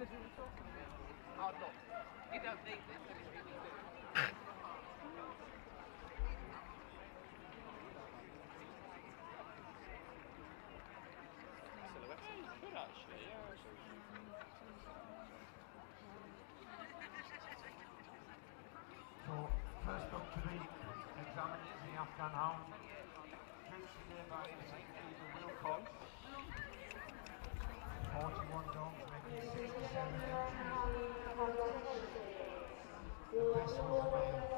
Oh, look, you don't need this, but it's really good. Silhouette's good actually, yeah. So, first up to be examined is the Afghan hound, judged today by Mr. Wilcox. 41 dogs making 67 entries. The best was the male.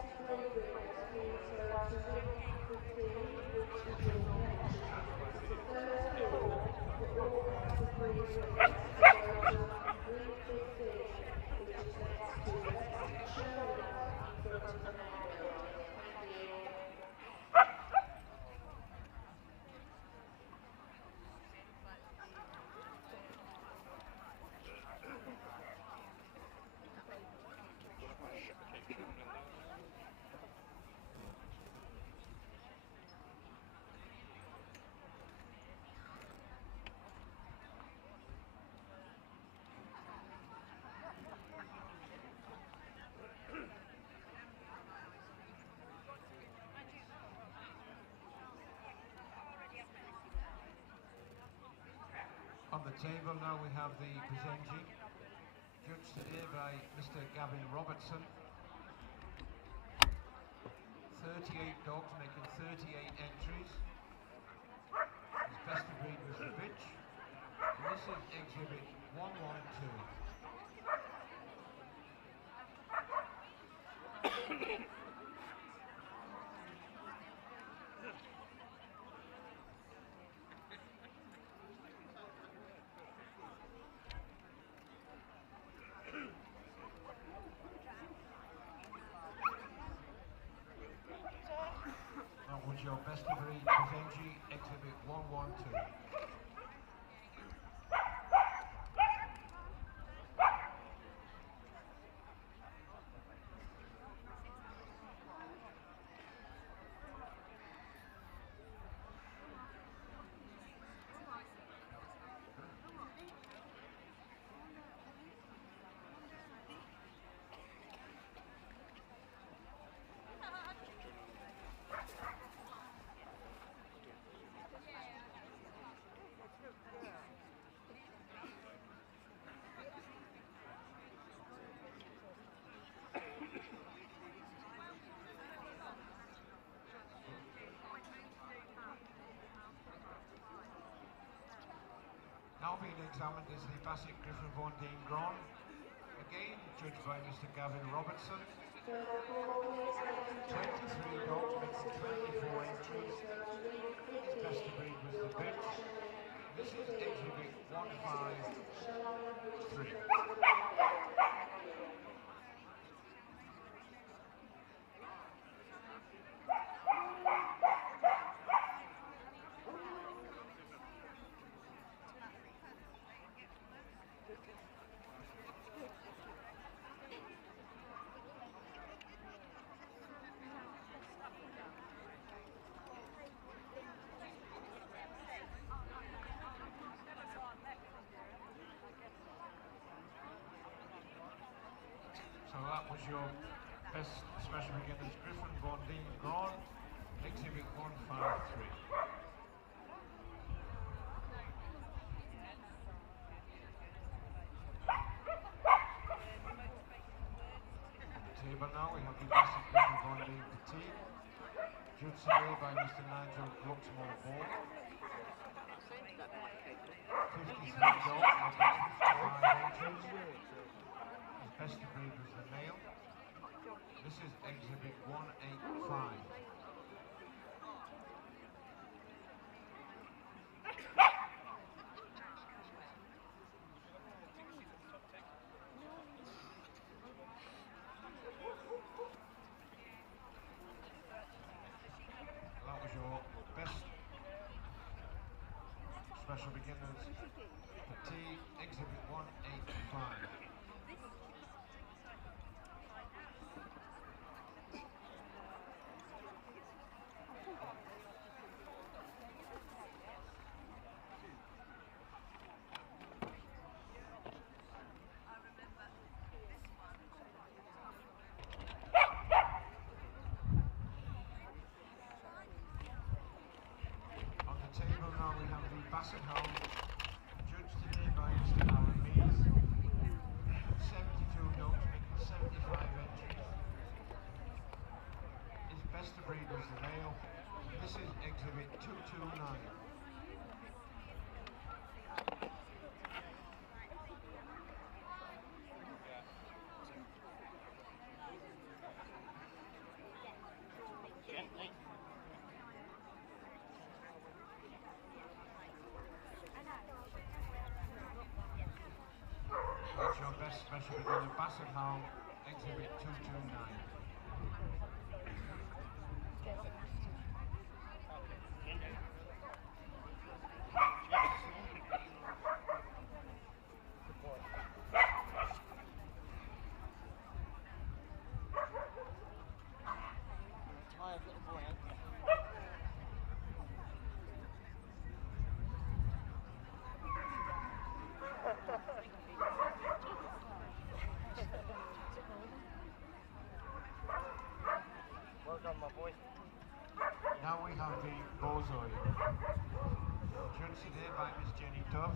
On the table now we have the Pizenji, judged today by Mr. Gavin Robertson. 38 dogs making 38 entries. His best of breed was the bitch. And this is exhibit 112. That was your best of breed Pizenji, exhibit 112. Now being examined is the Basset Griffin Von Deen Gron, again judged by Mr. Gavin Robertson. 23 dogs making 24 entries. His best of breed was the bitch. This is exhibit 153. So that was your best special beginners Griffin Von Deen Gron, exhibit 153. On the table now we have the Basset Griffin Von Deen Petit, judged today by Mr. Nigel Luxmore Ball. 53 dogs making 55 entries. His best of breed was the male. This is exhibit 185. That was your best special beginners Petit, exhibit 185. Hound, exhibit 229. Now we have the Bozoi. Judged today by Miss Jenny Dove.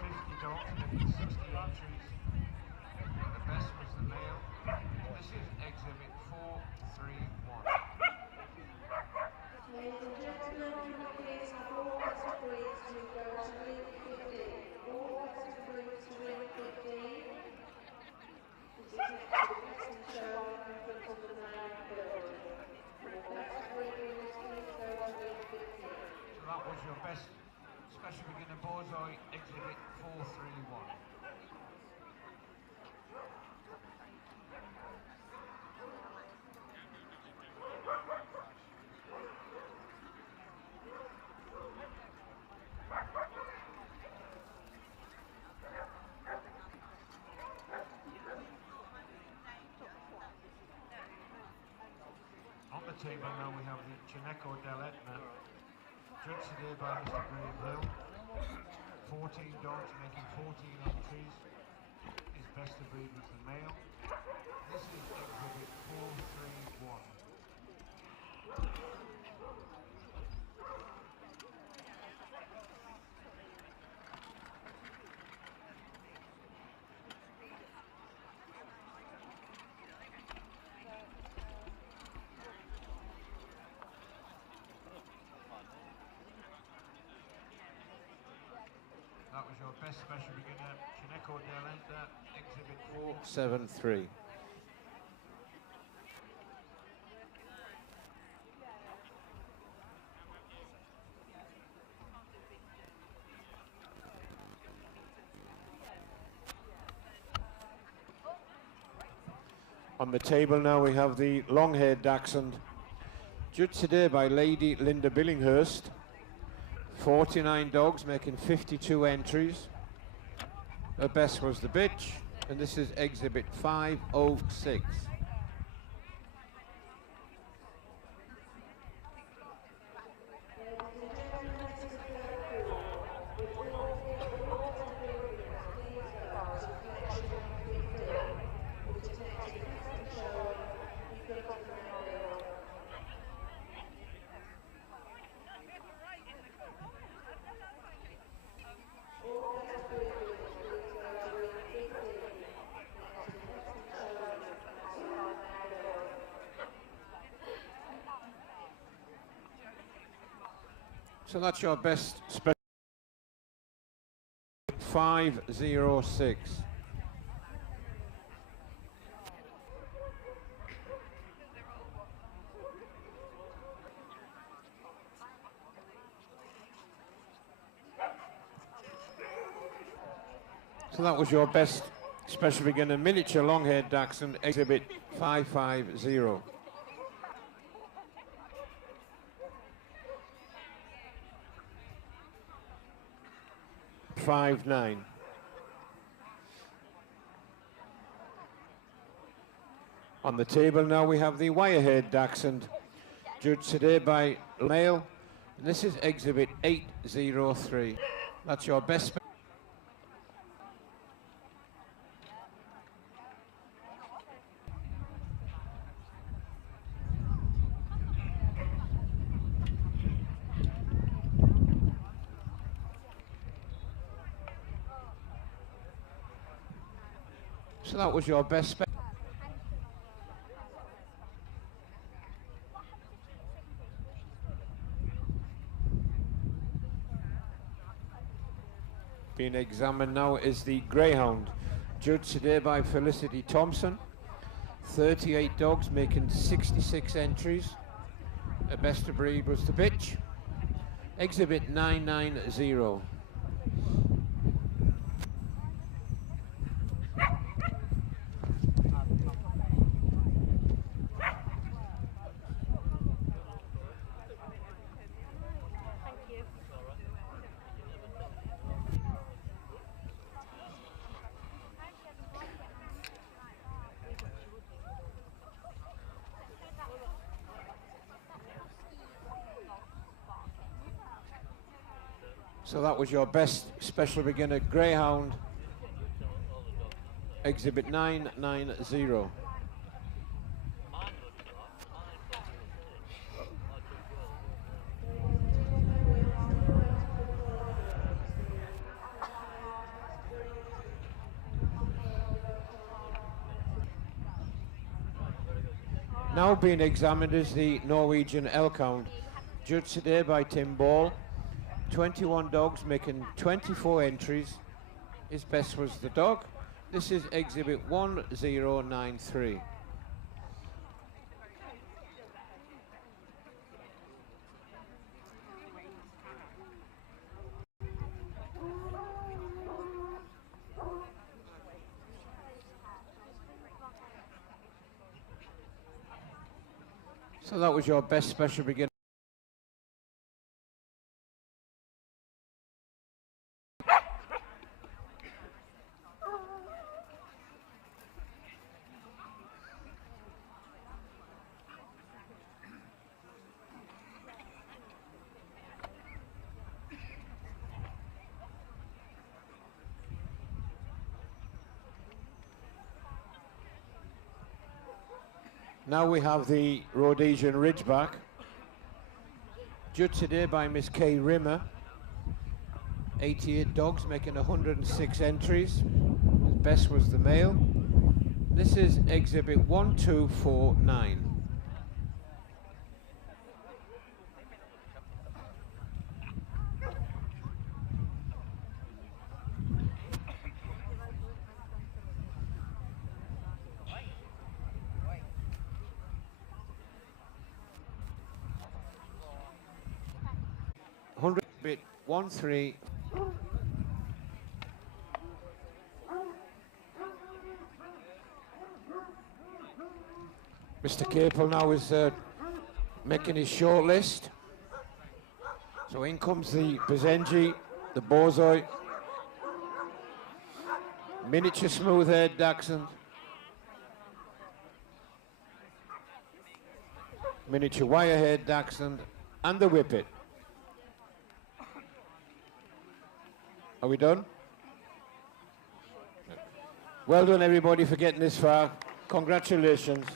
50 dogs making 60 entries. The best was the male. This is exhibit 431. Ladies and gentlemen, please have all best breeds to go to ring 15. All best breeds to ring 15. This is next to the best show in front of the main building. All best breeds, please go to ring 15. So that was your best special beginner Bozoi, exhibit 431. On the table now we have the Chineco dell'Etna, judged today by Mr. Graham Hill. 14 dogs making 14 entries. His best of breed was the male. This is exhibit 431. That was your best special beginner, Chineco dell'Etna, exhibit 473. On the table now we have the long-haired dachshund, judged today by Lady Linda Billinghurst. 49 dogs making 52 entries. Her best was the bitch, and this is exhibit 506. So that's your best special 506. So that was your best special beginner miniature long-haired dachshund, exhibit 550. 59. On the table now we have the wire-haired dachshund, judged today by male. And this is exhibit 803. That's your best. So that was your best. Being examined now is the greyhound, judged today by Felicity Thompson. 38 dogs making 66 entries. The best of breed was the bitch. Exhibit 990. So that was your best special beginner greyhound, exhibit 990. Now being examined is the Norwegian elk hound, judged today by Tim Ball. 21 dogs making 24 entries. His best was the dog. This is exhibit 1093. So that was your best special beginner. Now we have the Rhodesian Ridgeback, judged today by Miss Kay Rimmer. 88 dogs making 106 entries. His best was the male. This is exhibit 1249. Bit 13. Mr. Capel now is making his short list. So in comes the Bazenji, the Borzoi, miniature smooth-haired Dachshund, miniature wire-haired Dachshund, and the Whippet. Are we done? Well done, everybody, for getting this far. Congratulations.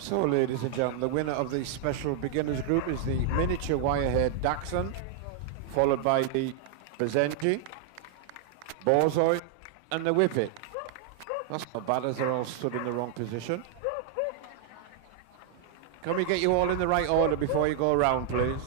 So, ladies and gentlemen, the winner of the special beginners group is the miniature wire-haired Dachshund, followed by the Bezenji, Borzoi, and the Whippet. That's not bad, as they're all stood in the wrong position. Can we get you all in the right order before you go around, please?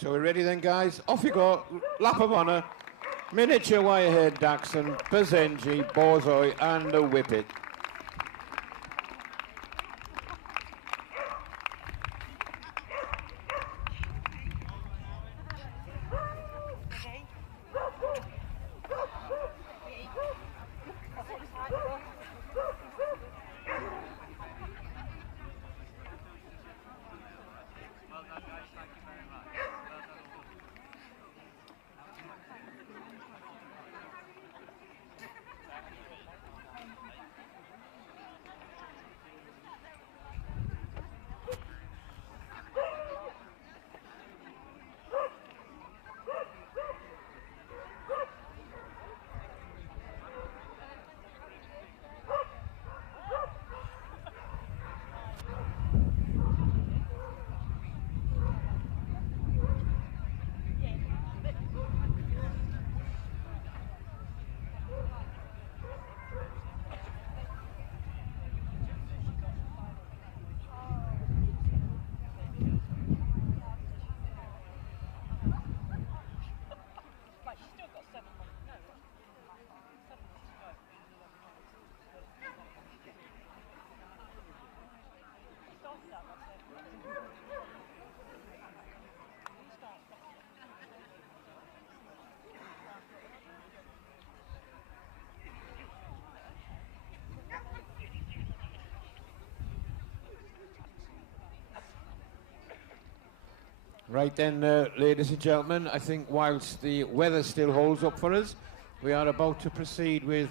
So we're ready then, guys? Off you go. Lap of honour. Miniature wire-haired Dachshund, Bezenji, Borzoi, and the Whippet. Right then, ladies and gentlemen, I think whilst the weather still holds up for us, we are about to proceed with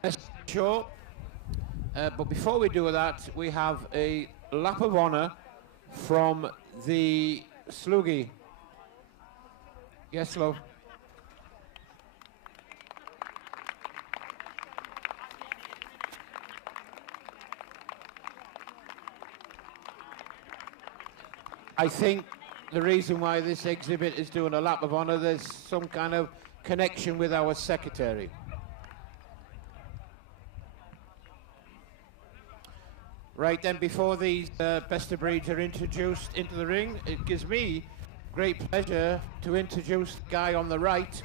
the show. But before we do that, we have a lap of honour from the Sluggy. Yes, love. I think the reason why this exhibit is doing a lap of honour, there's some kind of connection with our secretary. Right then, before these best of breeds are introduced into the ring, it gives me great pleasure to introduce the guy on the right,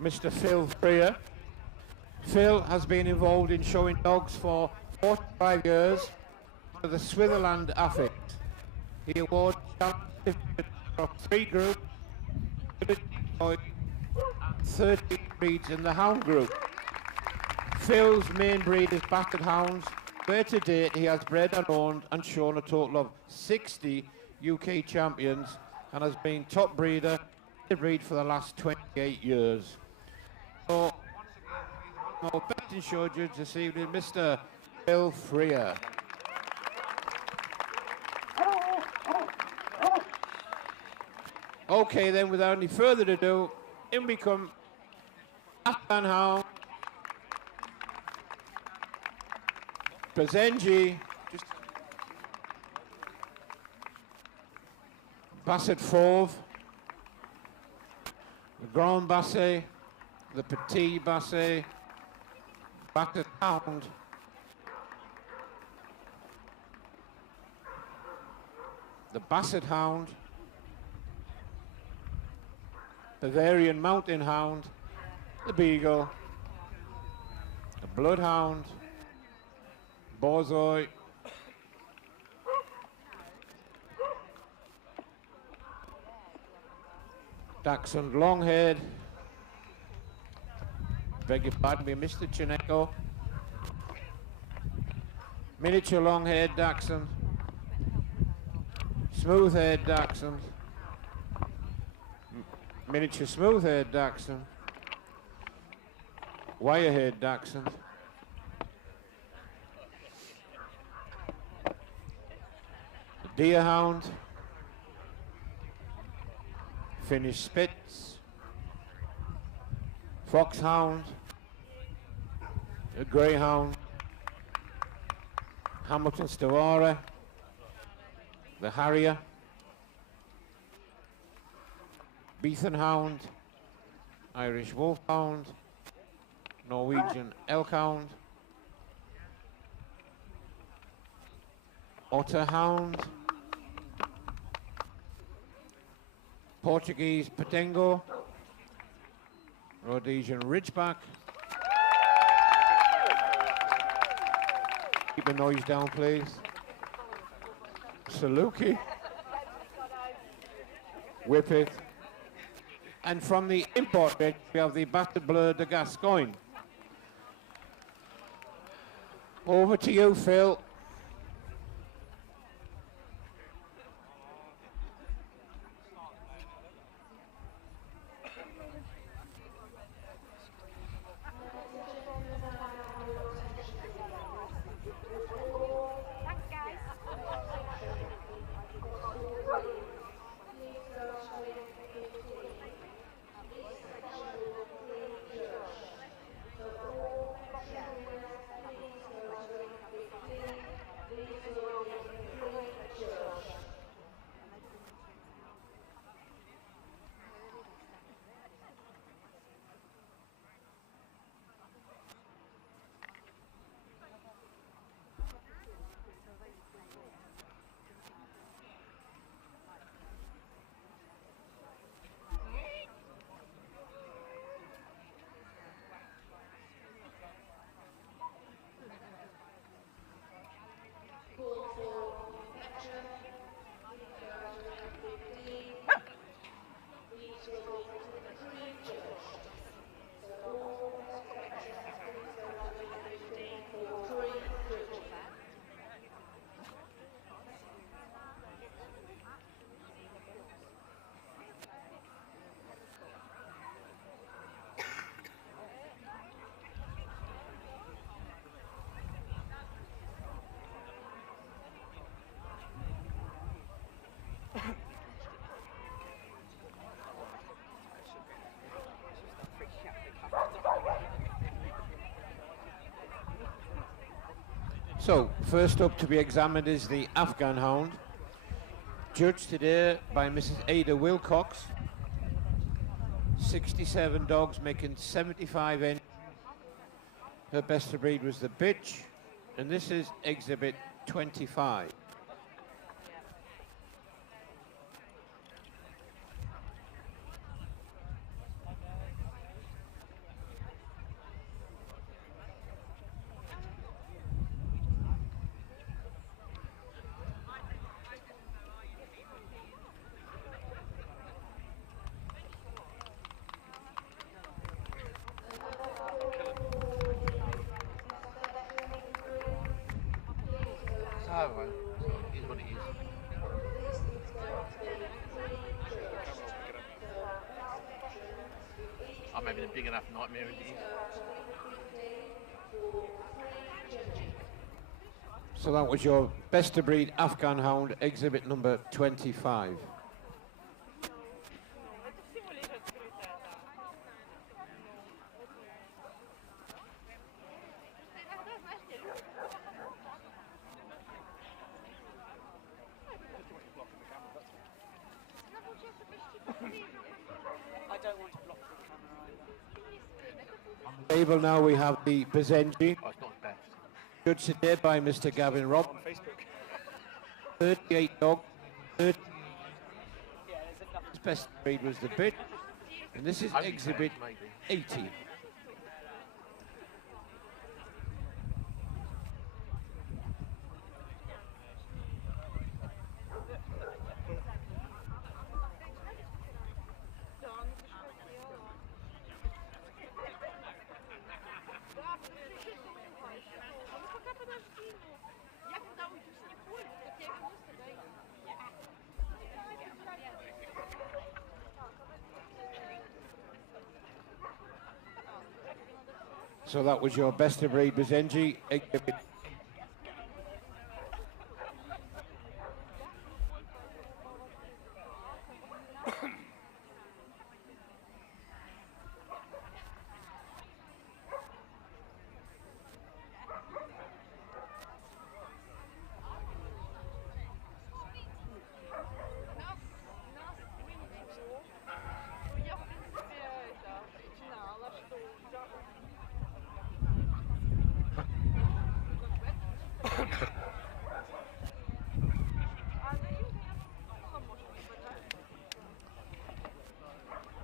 Mr. Phil Freer. Phil has been involved in showing dogs for 45 years for the Switzerland Affect. He awarded for 3 groups, 30 breeds in the hound group. Phil's main breed is Battered Hounds, where to date he has bred and owned and shown a total of 60 UK champions and has been top breeder in the breed for the last 28 years. So, our betting show judge this evening, Mr. Phil Freer. Okay then, without any further ado, in we come Afghan Hound, Bezenji, Basset Fauve, the Grand Basset, the Petit Basset, Basset Hound, the Basset Hound, Bavarian Mountain Hound, the Beagle, the Bloodhound, Borzoi, Dachshund Longhead, beg your pardon me, Mr. Chineco, Miniature long-haired dachshund. Smooth-haired dachshund. Miniature smooth-haired dachshund. Wire-haired dachshund. Deerhound. Finnish Spitz. Foxhound. A Greyhound. Hamilton Stawara. The Harrier. Beethenhound. Irish Wolfhound. Norwegian Elkhound. Otterhound. Portuguese Patengo. Rhodesian Ridgeback. Keep the noise down, please. Saluki. Whippet. And from the import bit, we have the Battered Bleu de Gascogne. Over to you, Phil. So, first up to be examined is the Afghan Hound, judged today by Mrs. Ada Wilcox. 67 dogs making 75 entries. Her best of breed was the bitch, and this is exhibit 25. Is what it is. I'm having a big enough nightmare as it is. So that was your best of breed Afghan Hound, exhibit number 25. Table now we have the Bazenji, Oh, it's not bad. judged today by Mr. Gavin Robb. 38 dog. 30. His best breed was the bit, and this is exhibit 80. So that was your best of breed Basenji. Exhibit.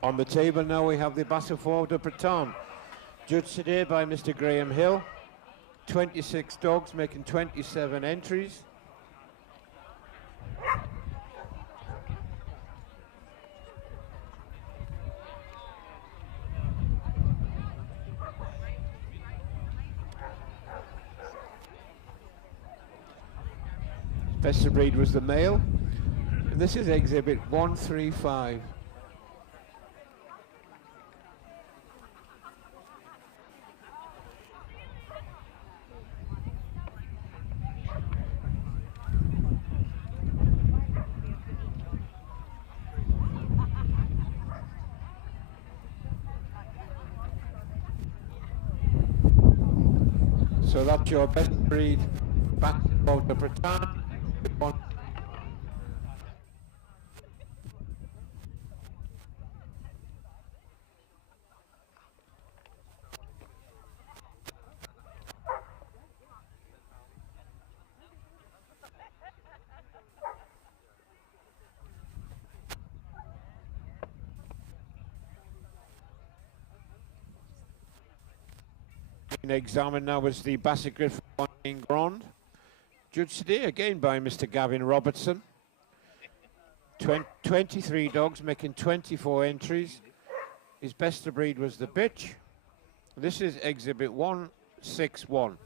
On the table now we have the Bassifort de Breton, judged today by Mr. Graham Hill. 26 dogs making 27 entries. Best of breed was the male, and this is exhibit 135. So that's your best breed back about the Breton. Examined now was the Basset Griffin in Grand. Judged today again by Mr. Gavin Robertson. 23 dogs making 24 entries. His best of breed was the bitch. This is exhibit 161.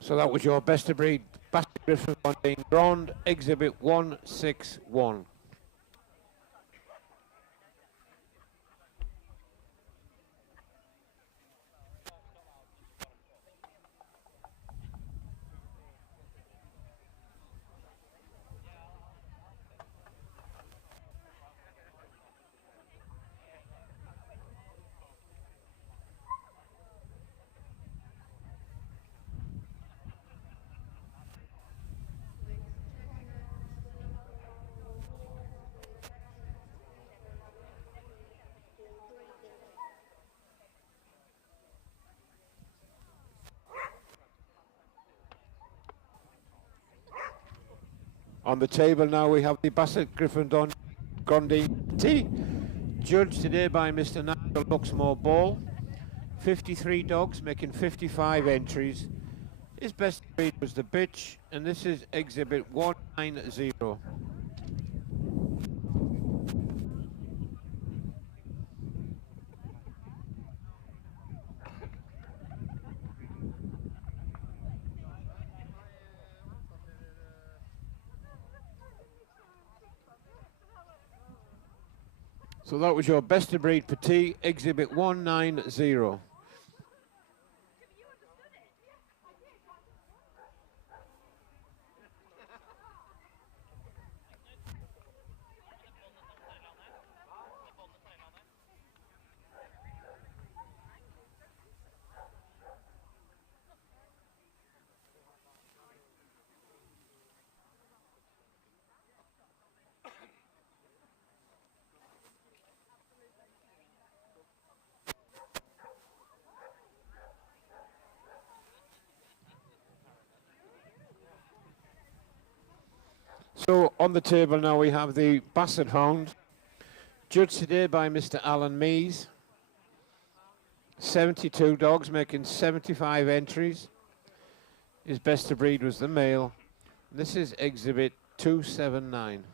So that was your best of breed Basset Griffin in Grand, exhibit 161. On the table now we have the Basset Griffin Grande T, judged today by Mr. Nigel Luxmore Ball. 53 dogs making 55 entries. His best breed was the bitch, and this is exhibit 190. So that was your best of breed Petit, exhibit 190. So on the table now we have the Basset Hound, judged today by Mr. Alan Mees. 72 dogs making 75 entries. His best of breed was the male. This is exhibit 279.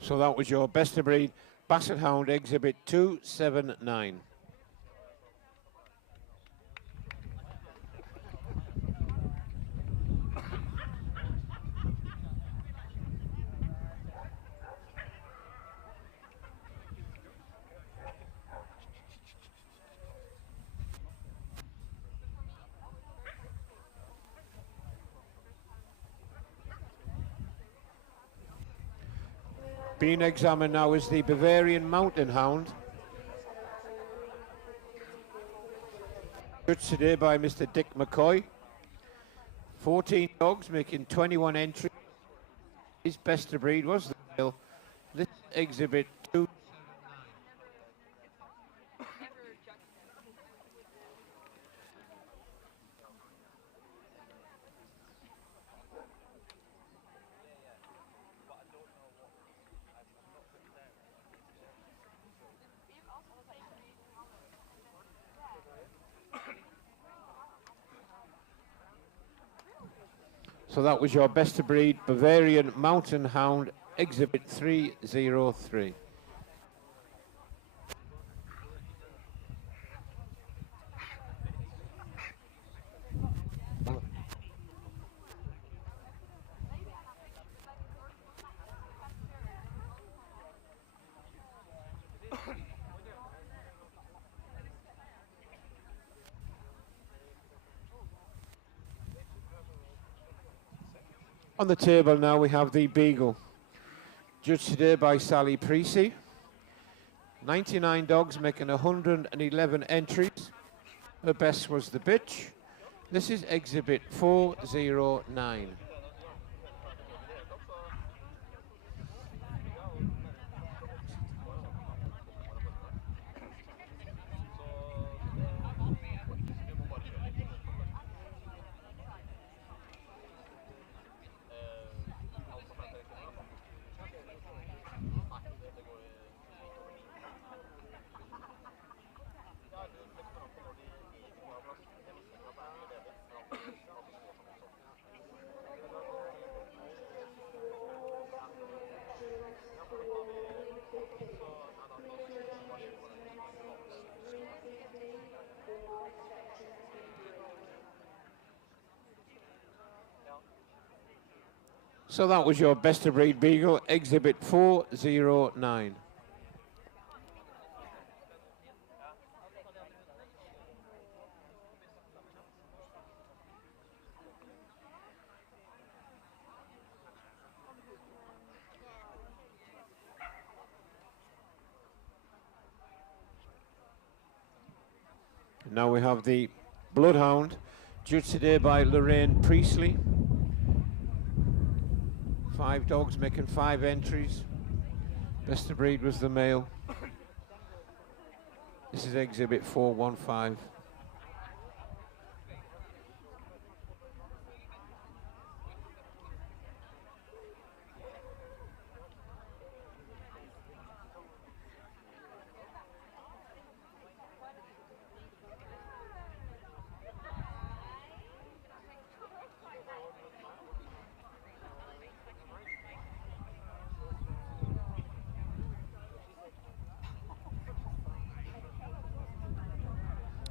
So that was your best of breed Basset Hound exhibit 279. Being examined now is the Bavarian Mountain Hound. Judged today by Mr. Dick McCoy. 14 dogs making 21 entries. His best of breed was the male. This exhibit 2. So that was your best of breed Bavarian Mountain Hound exhibit 303. On the table now we have the Beagle. Judged today by Sally Precy. 99 dogs making 111 entries. Her best was the bitch. This is exhibit 409. So that was your best of breed Beagle, exhibit 409. Now we have the Bloodhound, judged today by Lorraine Priestley. 5 dogs making 5 entries. Best of breed was the male. This is exhibit 415.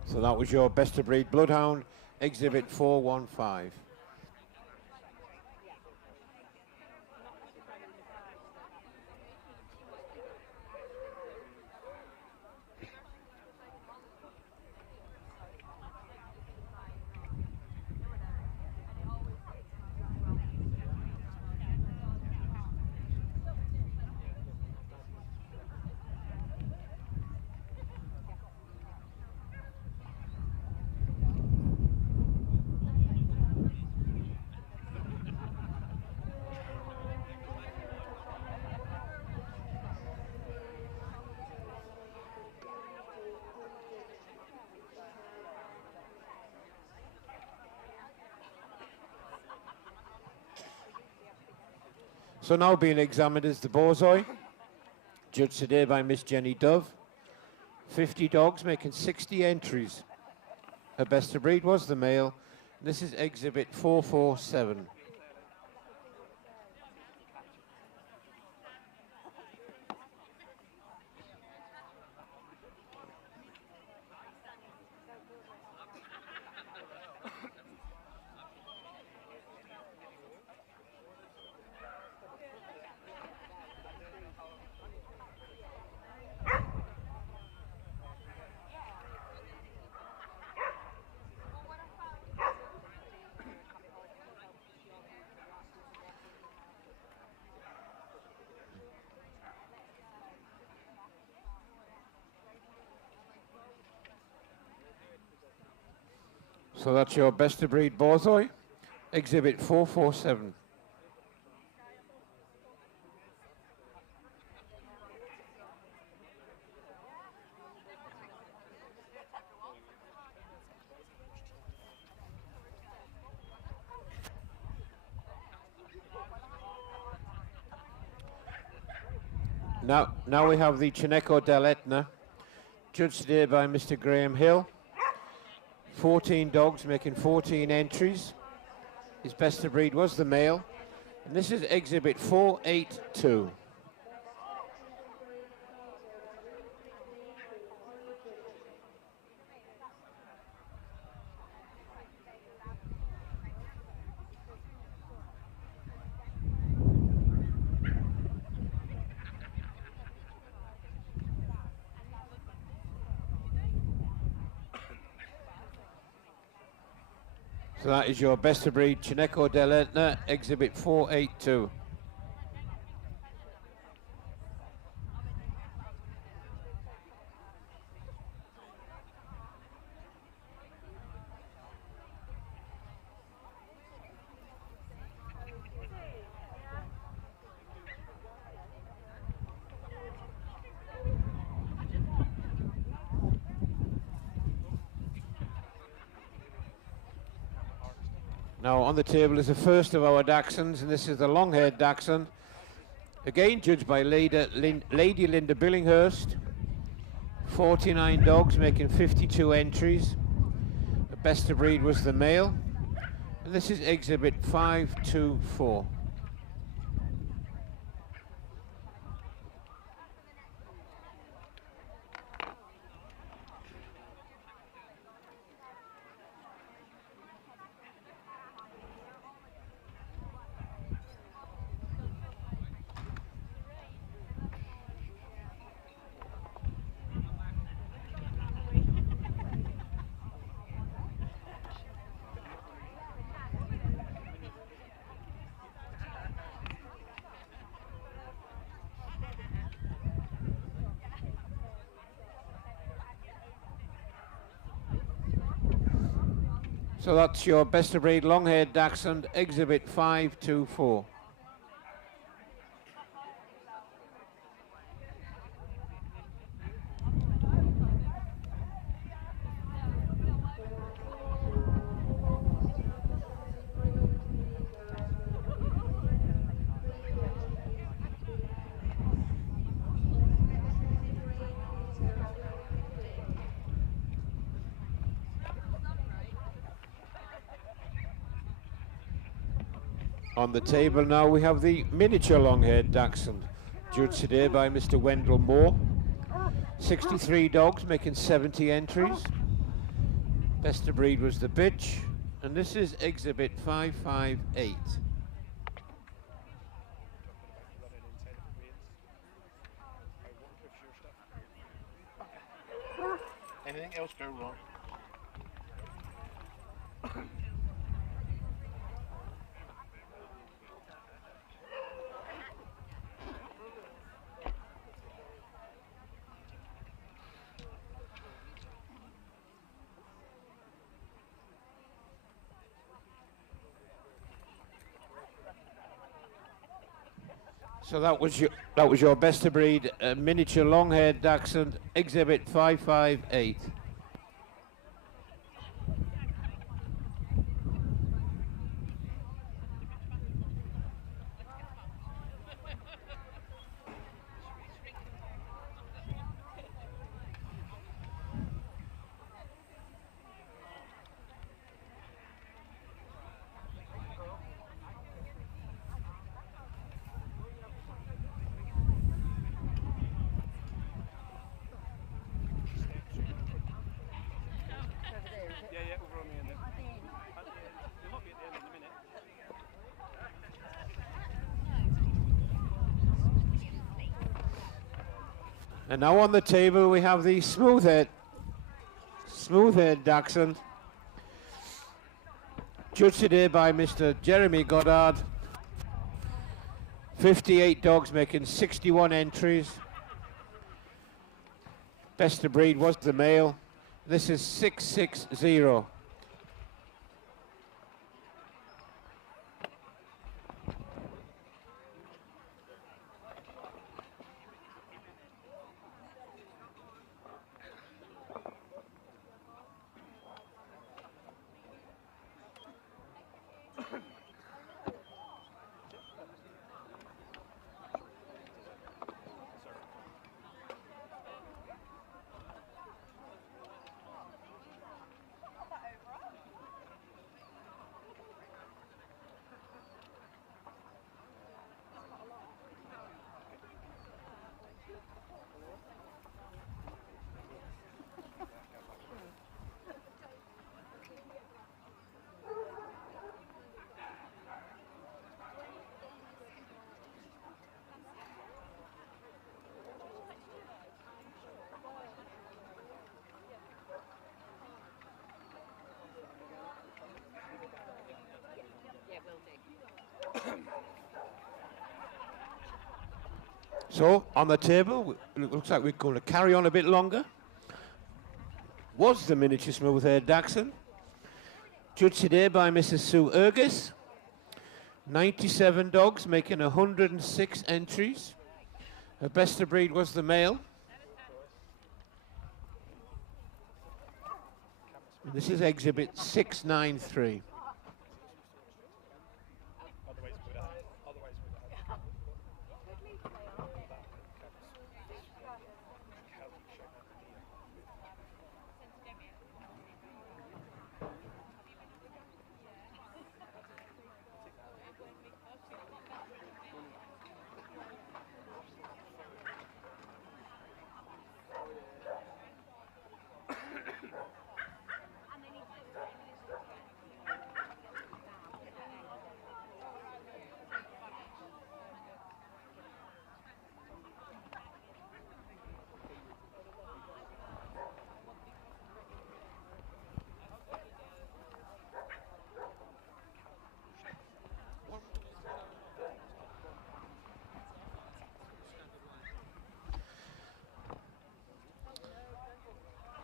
So that was your best of breed Bloodhound, exhibit 415. So now being examined is the Borzoi, judged today by Miss Jenny Dove. 50 dogs making 60 entries. Her best of breed was the male. This is exhibit 447. So that's your best of breed Borzoi, exhibit 447. Now we have the Cineco dell'Etna, judged today by Mr. Graham Hill. 14 dogs making 14 entries. His best of breed was the male. And this is exhibit 482. So that is your best of breed Cineco dell'Etna, exhibit 482. Now on the table is the first of our Dachshunds, and this is the long-haired Dachshund. Again judged by Lady Linda Billinghurst. 49 dogs making 52 entries. The best of breed was the male. And this is exhibit 524. So that's your best of breed long-haired Dachshund, exhibit 524. On the table now we have the miniature long-haired Dachshund, judged today by Mr. Wendell Moore. 63 dogs making 70 entries. Best of breed was the bitch, and this is exhibit 558. Anything else go wrong? So that was your best of breed miniature long-haired Dachshund, exhibit 558. And now on the table we have the smooth-haired dachshund, judged today by Mr. Jeremy Goddard. 58 dogs making 61 entries. Best of breed was the male. This is 660. So, on the table, it looks like we're going to carry on a bit longer. Was the miniature smooth-haired dachshund. Judged today by Mrs. Sue Ergis. 97 dogs, making 106 entries. Her best of breed was the male. And this is exhibit 693.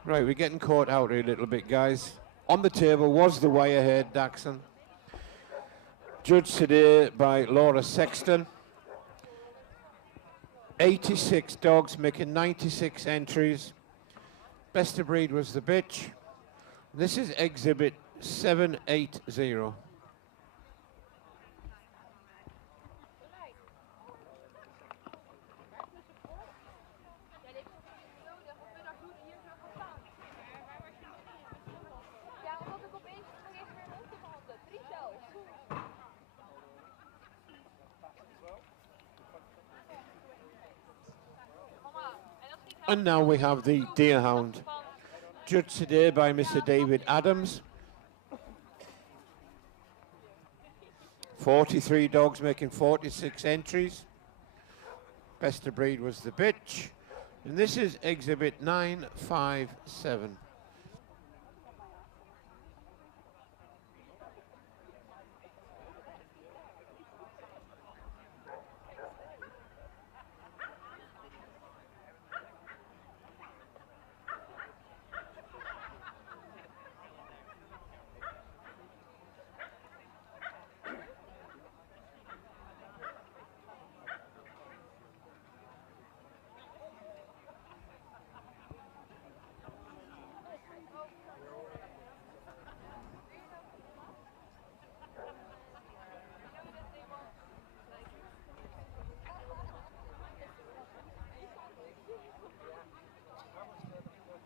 Right, we're getting caught out here a little bit, guys. On the table was the wire-haired dachshund, judged today by Laura Sexton. 86 dogs, making 96 entries. Best of breed was the bitch. This is exhibit 780. And now we have the deerhound, judged today by Mr. David Adams. 43 dogs making 46 entries. Best of breed was the bitch. And this is exhibit 957.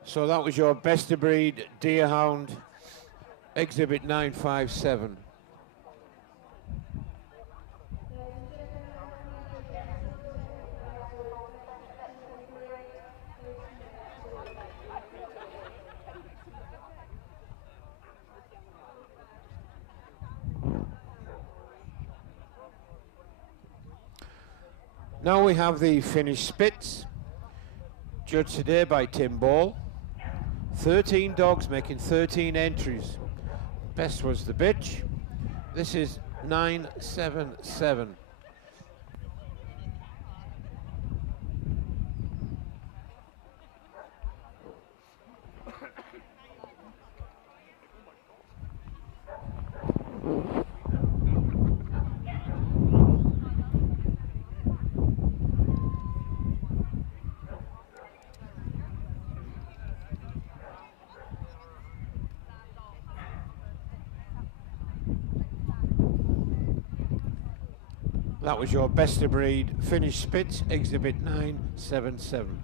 So that was your best of breed deerhound, exhibit 957. Now we have the finished spits. Judged today by Tim Ball. 13 dogs making 13 entries. Best was the bitch. This is 977. That was your best of breed Finnish Spitz, exhibit 977.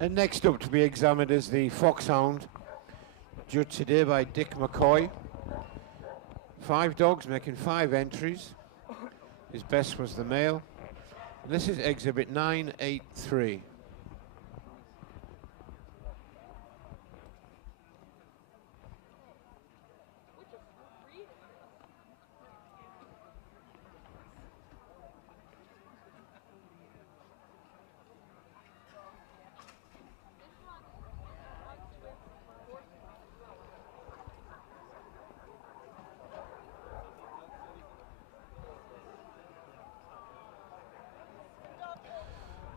And next up to be examined is the Foxhound, judged today by Dick McCoy. 5 dogs making 5 entries. His best was the male. And this is exhibit 983.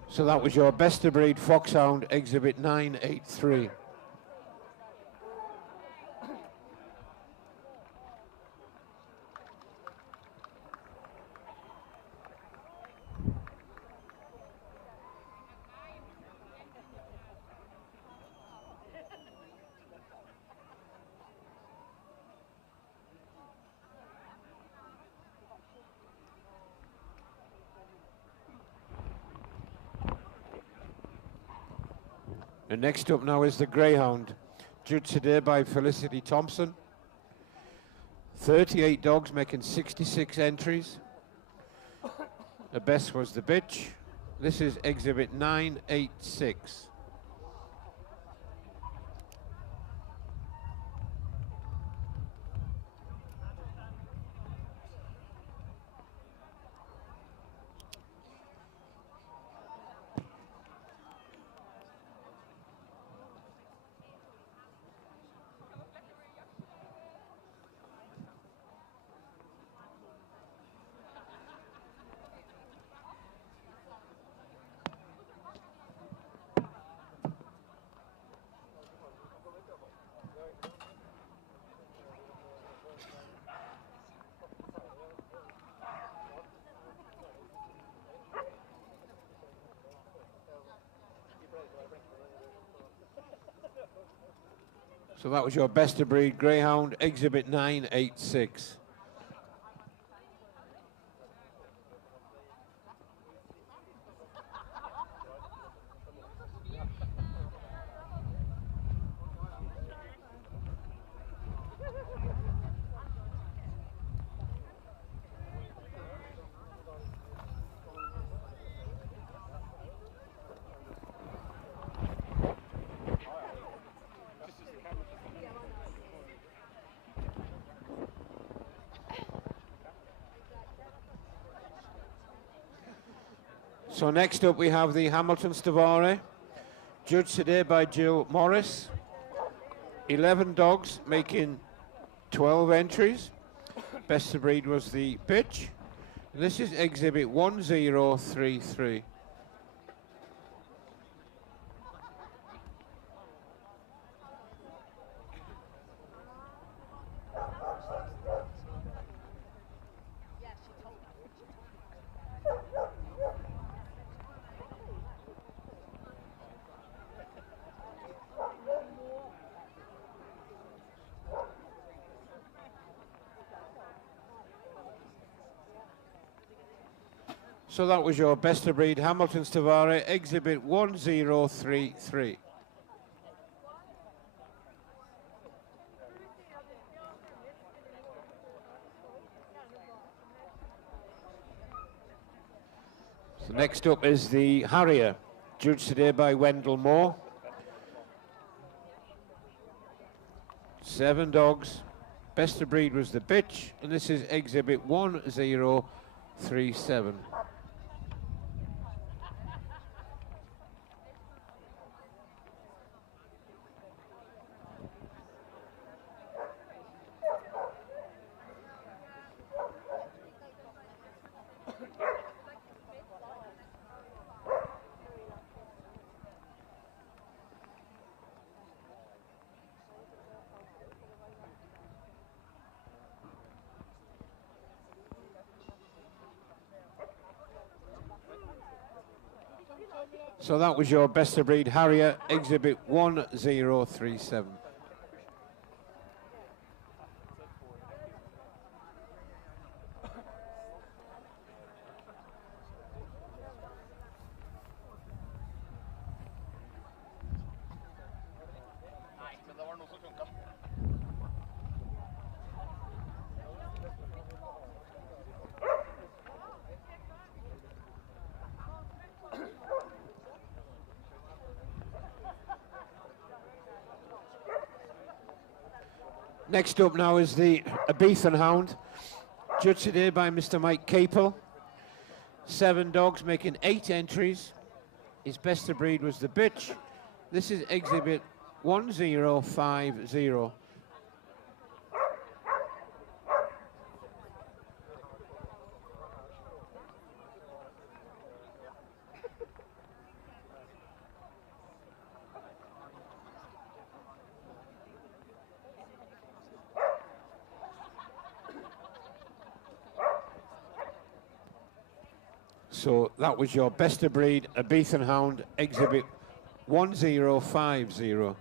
So that was your best of breed Foxhound, exhibit 983. And next up now is the Greyhound, judged today by Felicity Thompson. 38 dogs making 66 entries. The best was the bitch. This is exhibit 986. So that was your best of breed Greyhound, exhibit 986. So next up we have the Hamilton Stavare, judged today by Jill Morris. 11 dogs making 12 entries. Best of breed was the bitch. This is exhibit 1033. So that was your best of breed Hamilton Stavare, exhibit 1033. So next up is the Harrier, judged today by Wendell Moore. 7 dogs. Best of breed was the bitch, and this is exhibit 1037. So that was your best of breed Harrier, exhibit 1037. Next up now is the Abethan Hound, judged today by Mr. Mike Capel. 7 dogs making 8 entries. His best of breed was the bitch. This is exhibit 1050. So that was your best of breed Abethan Hound, exhibit 1050.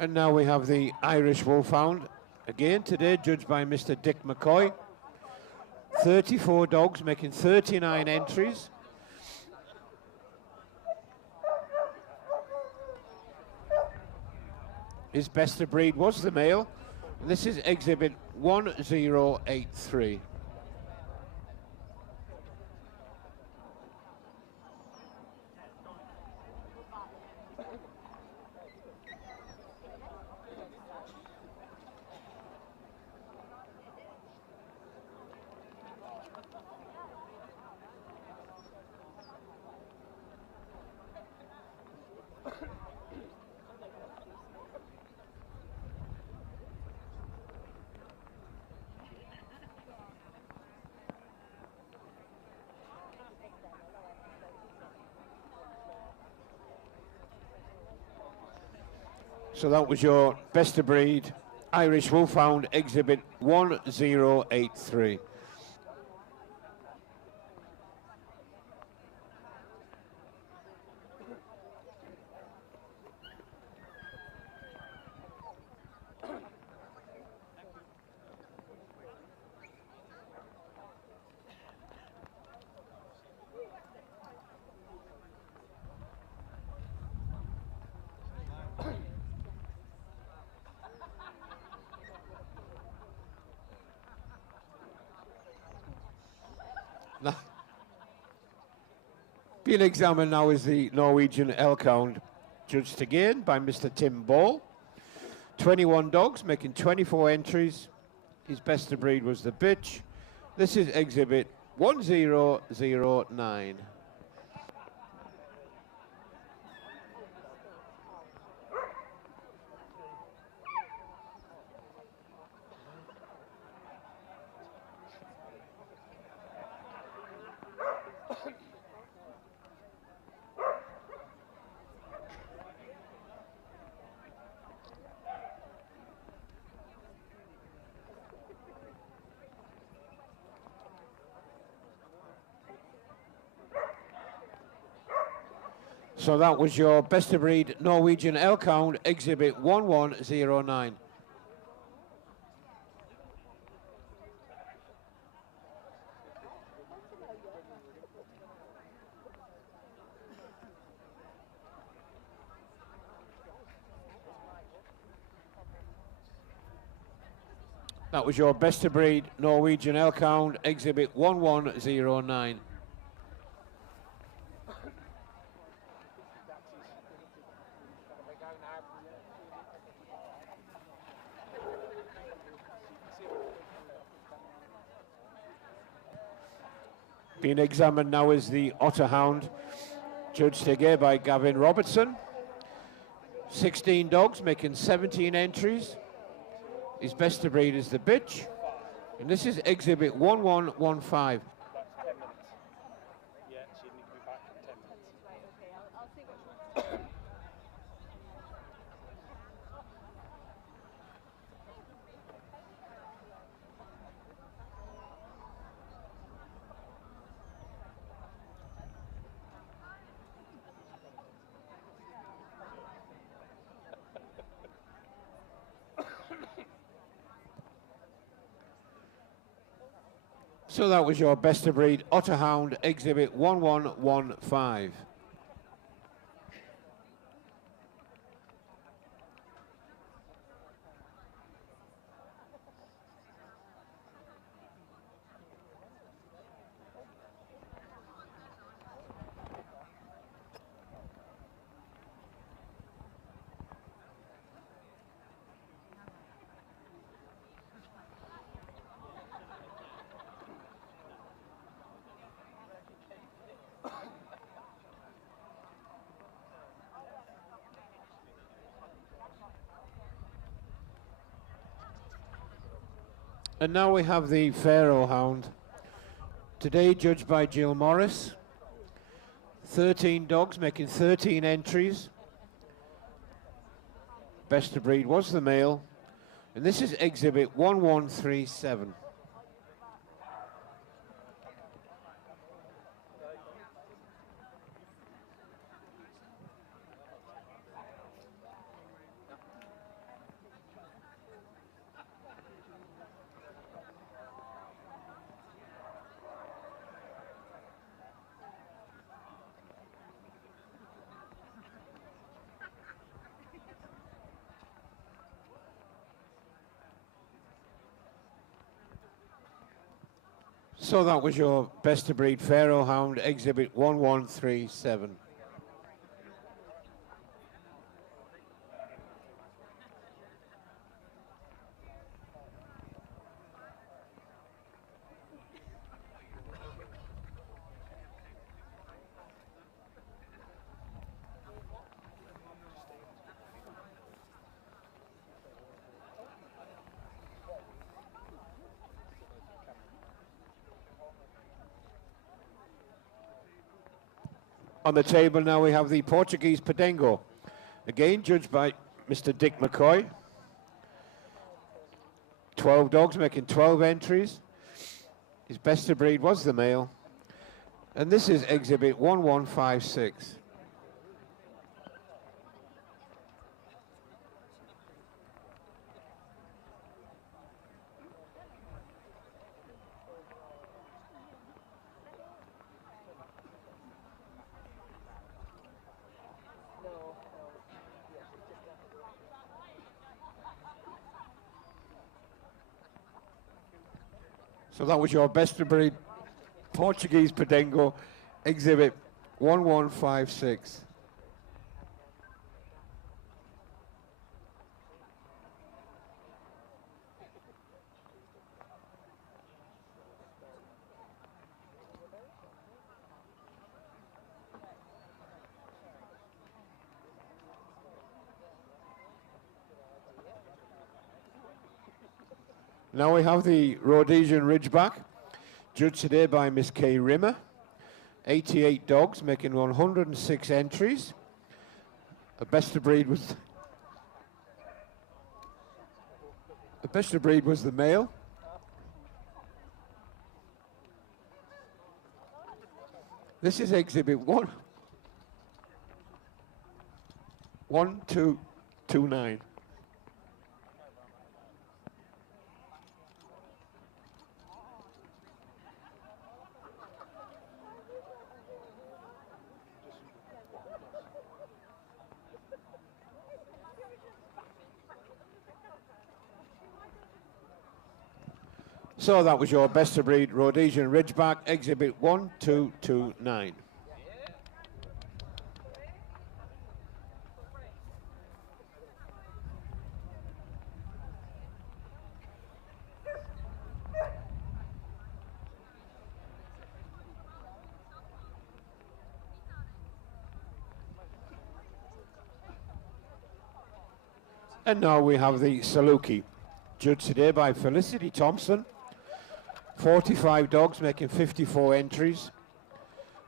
And now we have the Irish Wolfhound, again today judged by Mr. Dick McCoy. 34 dogs making 39 entries. His best of breed was the male. And this is exhibit 1083. So that was your best of breed Irish Wolfhound, exhibit 1083. Being examined now is the Norwegian elk hound, judged again by Mr. Tim Ball. 21 dogs making 24 entries. His best of breed was the bitch. This is exhibit 1009. So that was your best of breed Norwegian elk hound, exhibit 1109. That was your best of breed Norwegian elk hound, exhibit 1109. Being examined now is the otter hound, judged again by Gavin Robertson. 16 dogs making 17 entries. His best of breed is the bitch. And this is exhibit 1115. Yeah, she'd need to be back in 10 minutes. So that was your best of breed otter hound, exhibit 1115. And now we have the Pharaoh hound. Today judged by Jill Morris. 13 dogs making 13 entries. Best of breed was the male. And this is exhibit 1137. So that was your best of breed Pharaoh hound, exhibit 1137. On the table now we have the Portuguese Padengo, again judged by Mr. Dick McCoy. 12 dogs making 12 entries. His best of breed was the male. And this is exhibit 1156. So that was your best of breed Portuguese Padengo, exhibit 1156. Now we have the Rhodesian Ridgeback, judged today by Miss Kay Rimmer. 88 dogs, making 106 entries. The best of breed was the male. This is exhibit 1229. So that was your best of breed Rhodesian Ridgeback, exhibit 1229. And now we have the Saluki, judged today by Felicity Thompson. 45 dogs making 54 entries.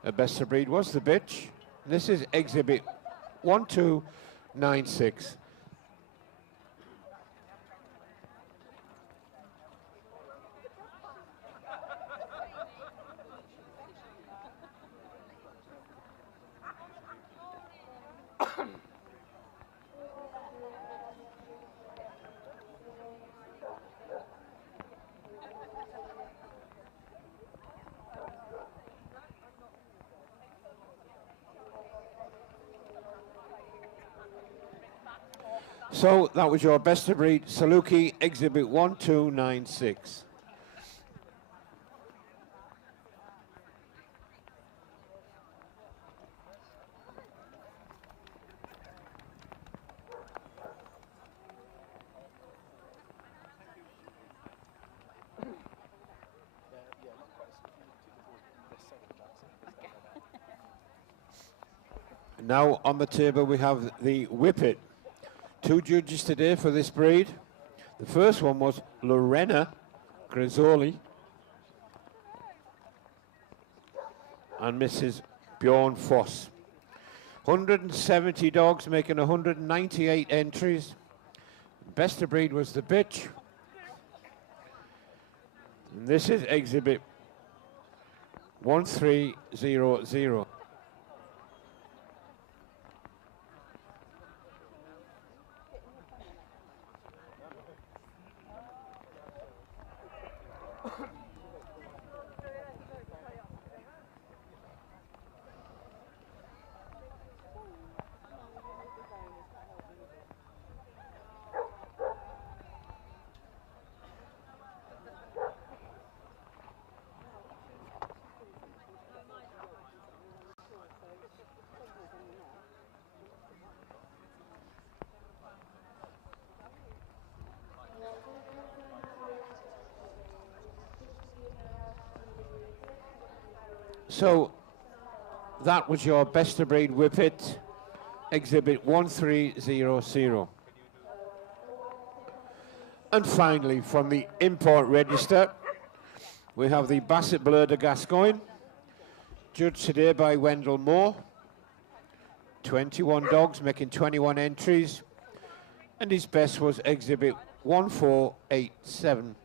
The best of breed was the bitch. This is exhibit 1296. So that was your best of breed Saluki, exhibit 1296. Now on the table we have the Whippet. 2 judges today for this breed. The first one was Lorena Grizzoli and Mrs. Bjorn Foss. 170 dogs making 198 entries. Best of breed was the bitch. And this is exhibit 1300. So that was your best of breed Whippet, exhibit 1300. And finally, from the import register, we have the Basset Bleu de Gascogne, judged today by Wendell Moore. 21 dogs making 21 entries, and his best was exhibit 1487.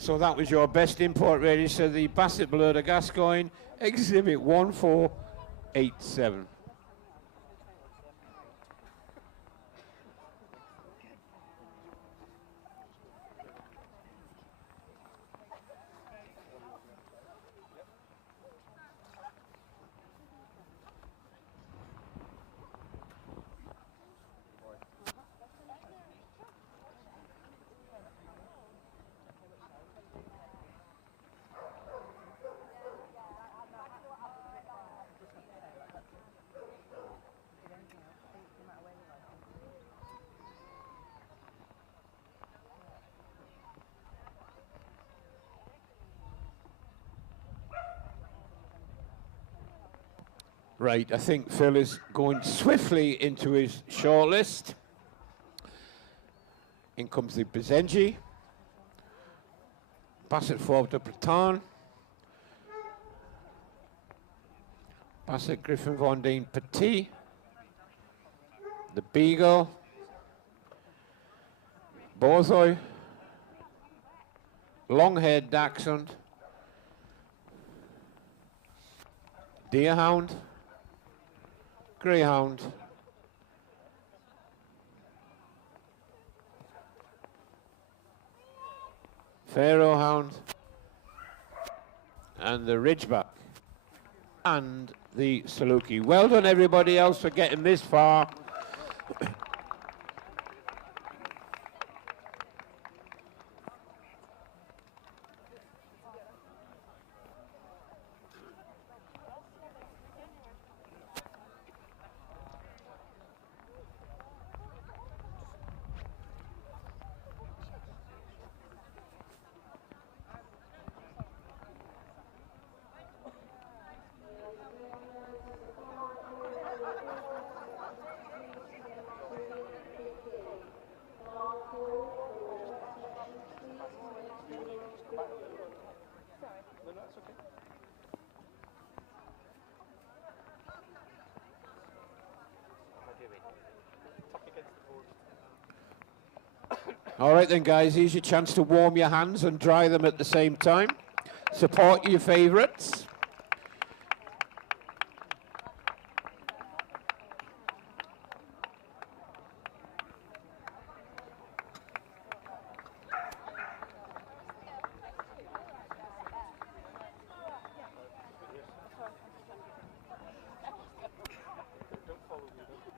So that was your best import register, the Basset Bleu de Gascogne, exhibit 1487. Right, I think Phil is going swiftly into his shortlist. In comes the Bezenji, Basset Fauve de Bretagne, Basset Griffin Von Deen Petit, the Beagle, Borzoi, long-haired Dachshund, Deerhound, Greyhound, Pharaoh Hound, and the Ridgeback, and the Saluki. Well done everybody else for getting this far. No, no, that's okay. What am I doing? Tap against the board. All right then guys, here's your chance to warm your hands and dry them at the same time. Support your favourites. Don't follow me, though.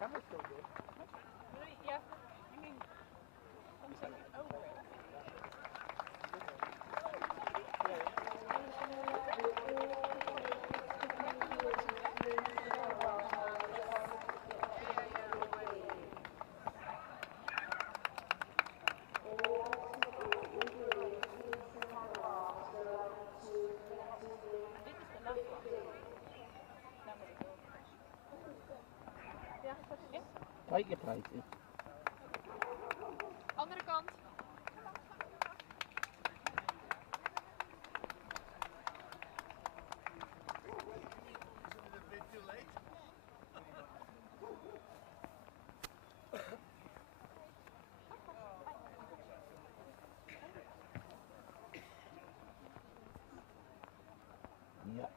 Camera's still good. Yeah. I mean, something over it. Take your places. Andere kant. Yuck.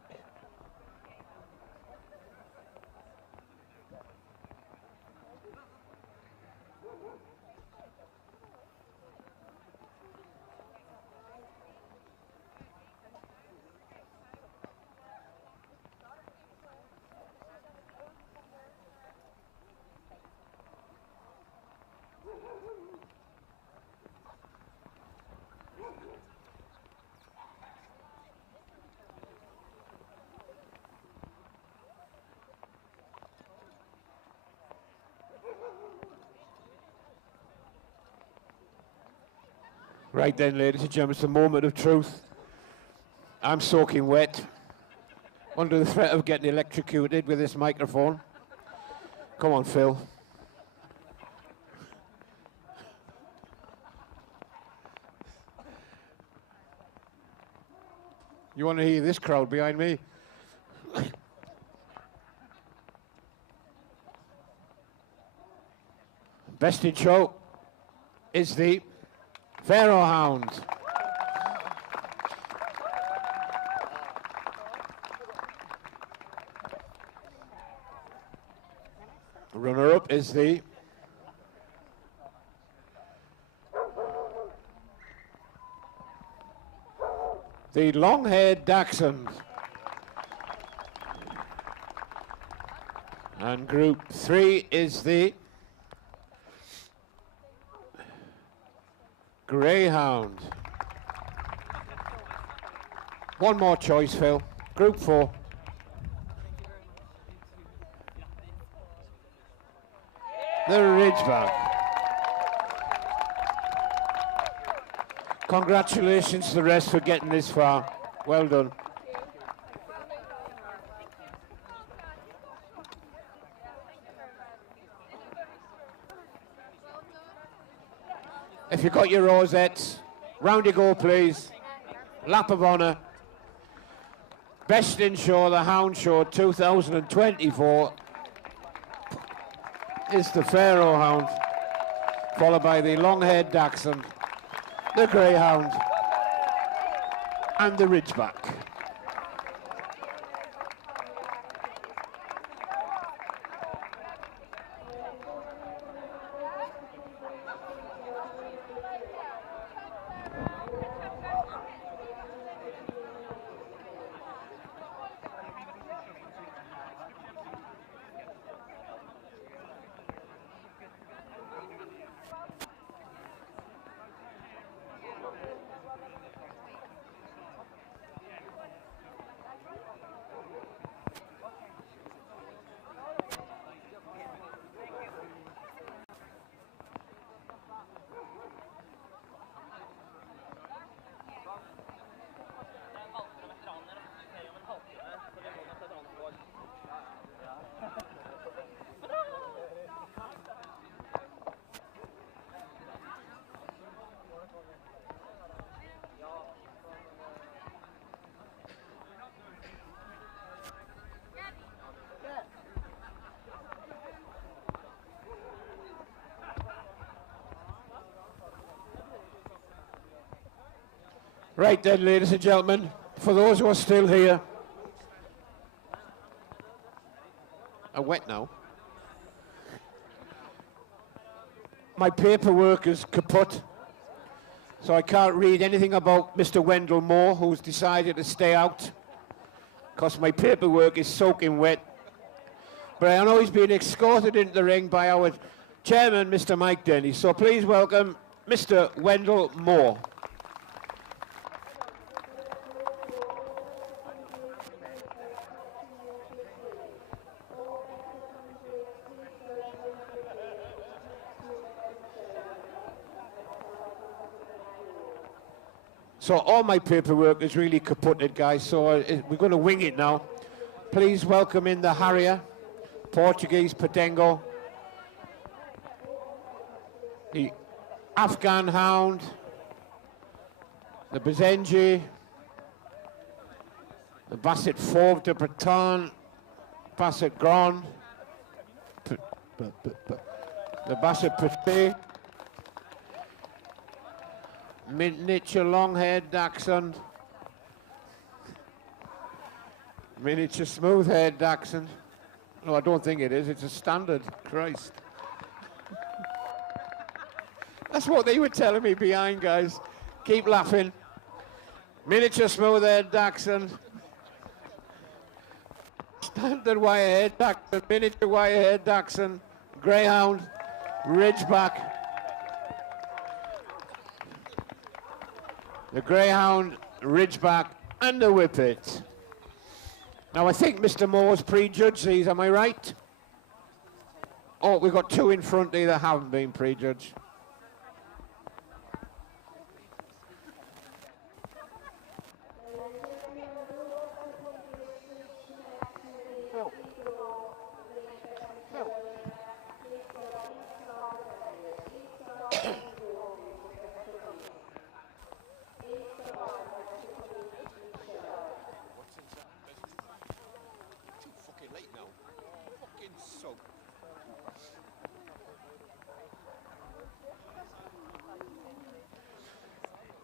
Right then, ladies and gentlemen, it's the moment of truth. I'm soaking wet, under the threat of getting electrocuted with this microphone. Come on, Phil. You want to hear this crowd behind me? Best in show is the Pharaoh Hound. Runner-up is the long-haired Dachshund. And Group 3 is the Greyhound. One more choice, Phil. Group 4. The Ridgeback. Congratulations to the rest for getting this far. Well done. If you've got your rosettes, round you go, please. Lap of honour. Best in show, the Houndshow 2024 is the Pharaoh Hound, followed by the long-haired Dachshund, the Greyhound, and the Ridgeback. Right then, ladies and gentlemen, for those who are still here, I'm wet now. My paperwork is kaput, so I can't read anything about Mr. Wendell Moore, who's decided to stay out, because my paperwork is soaking wet. But I know he's been escorted into the ring by our chairman, Mr. Mike Denny. So please welcome Mr. Wendell Moore. So all my paperwork is really kaputted, guys, so we're going to wing it now. Please welcome in the Harrier, Portuguese Patengo, the Afghan Hound, the Bazenji, the Basset Fauve de Breton, Basset Grand, the Basset Petit, miniature long-haired dachshund, miniature smooth-haired dachshund. No, I don't think it is. It's a standard. Christ. That's what they were telling me behind, guys. Keep laughing. Miniature smooth-haired dachshund. Standard wire-haired dachshund. Miniature wire-haired dachshund. Greyhound. Ridgeback. The Greyhound, Ridgeback, and the Whippet. Now, I think Mr. Moore's prejudged these, am I right? Oh, we've got two in front here that haven't been prejudged.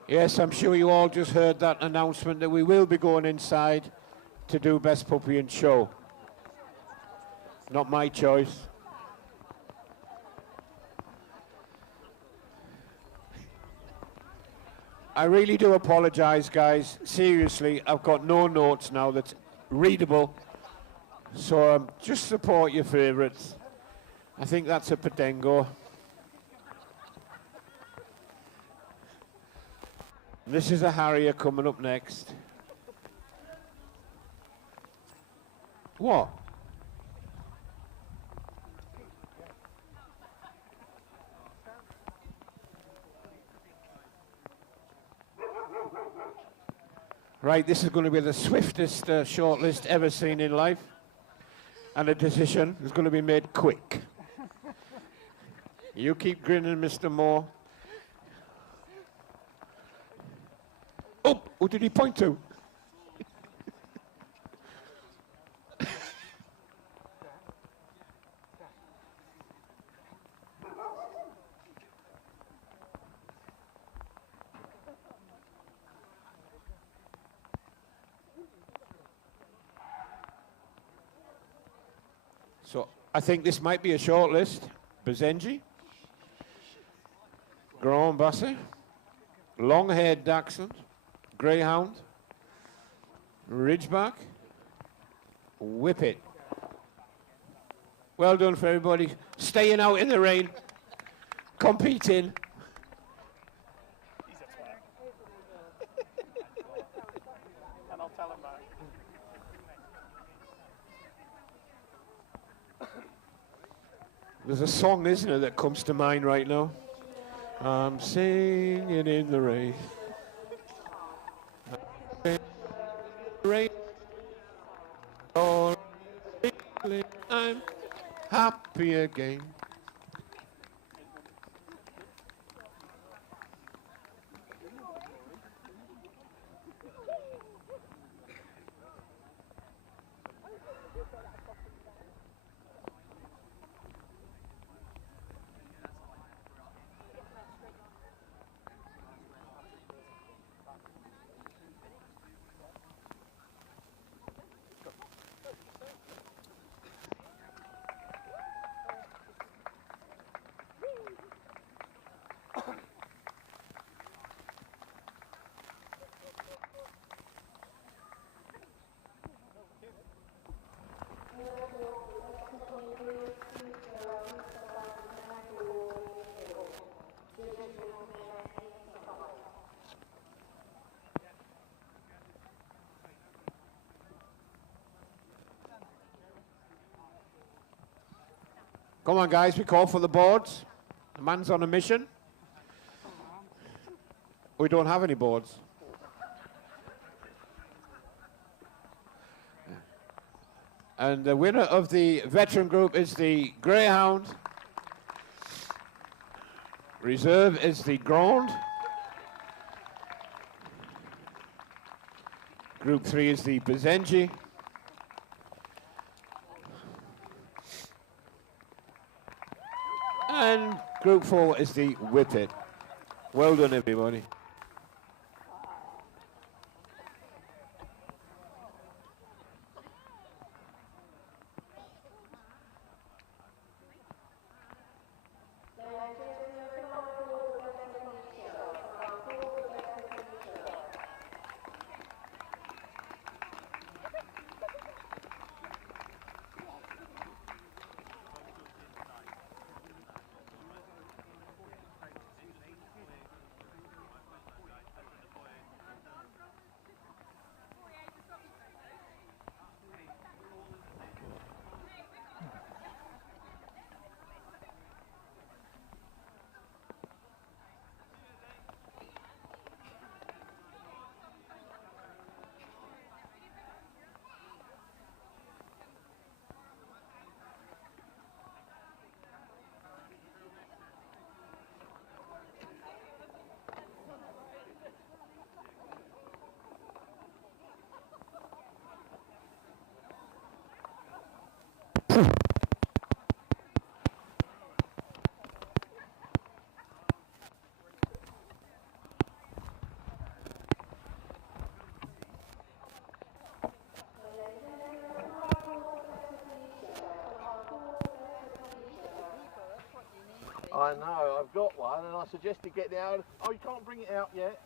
Yes, I'm sure you all just heard that announcement that we will be going inside to do Best Puppy and Show. Not my choice. I really do apologize, guys. Seriously, I've got no notes now that's readable. So just support your favorites. I think that's a Patengo. This is a Harrier coming up next. What? Right, this is going to be the swiftest shortlist ever seen in life. And a decision is going to be made quick. You keep grinning, Mr. Moore. Oh, who did he point to? So I think this might be a short list. Bazenji, Grand Basset, long-haired dachshund, Greyhound, Ridgeback, Whippet. Well done for everybody staying out in the rain, competing. He's a twat. And I'll tell him back. There's a song, isn't it, that comes to mind right now? I'm singing in the rain. Rain. Oh, I'm happy again. Come on, guys, we call for the boards. The man's on a mission. We don't have any boards. And the winner of the veteran group is the Greyhound. Reserve is the Grand. Group 3 is the Bazenji. And Group 4 is the Whippet. Well done, everybody. I know, I've got one, and I suggested getting it out. Oh, you can't bring it out yet.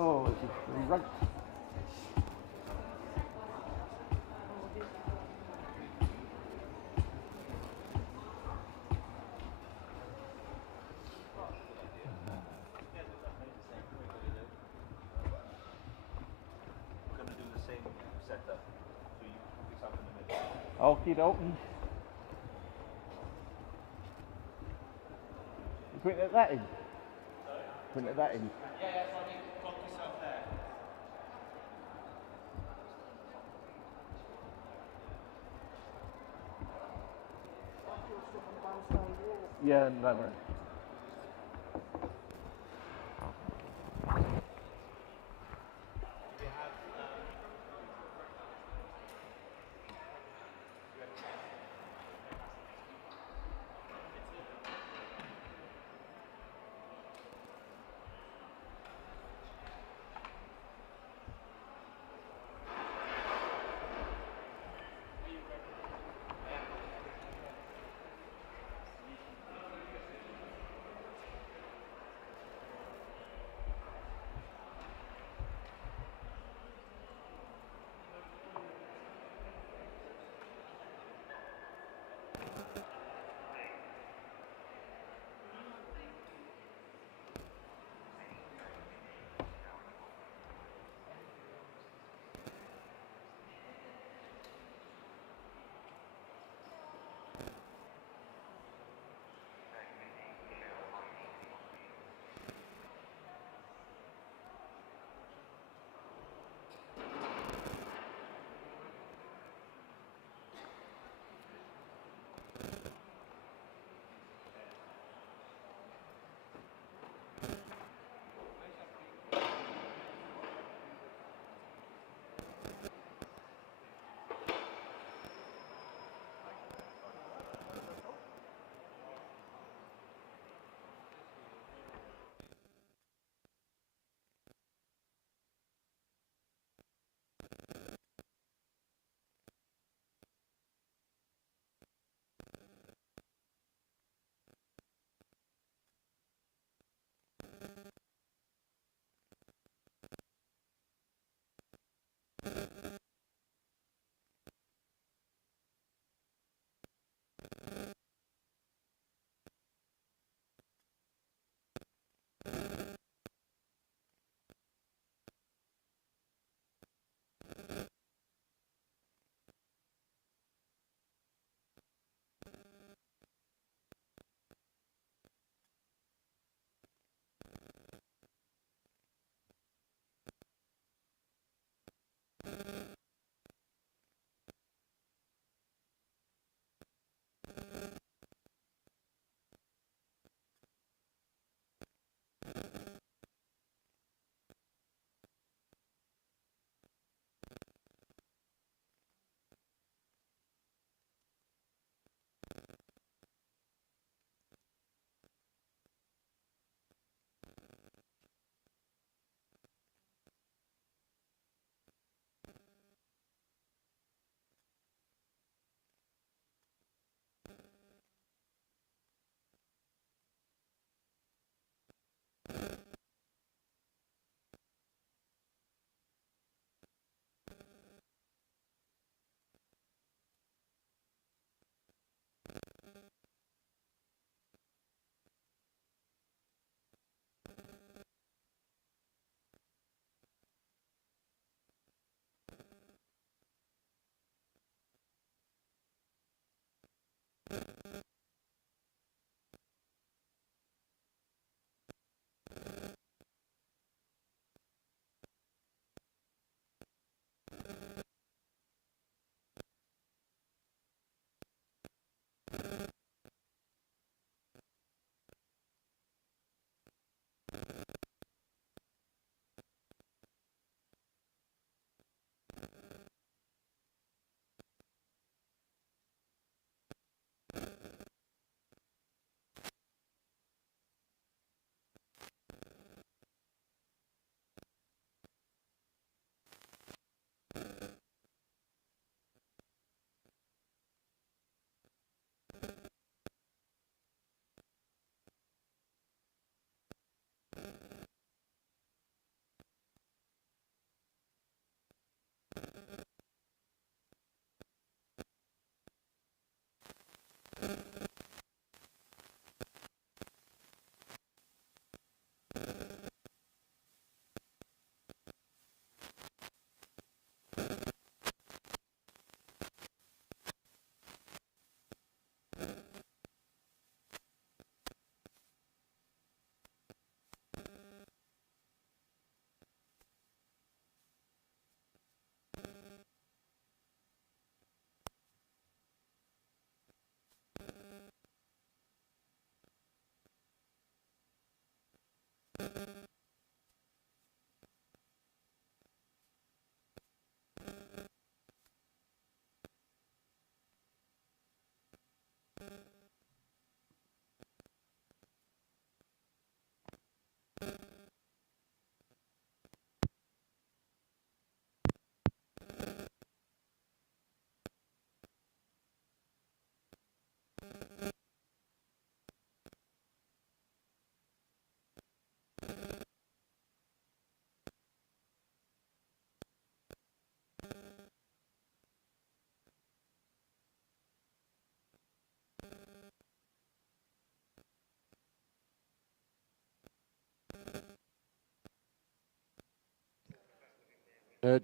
Oh, it's right. Gonna do the same setup. So you fix up in the middle. Okie dokie. You putting that in? Putting that in? Yeah, no, no.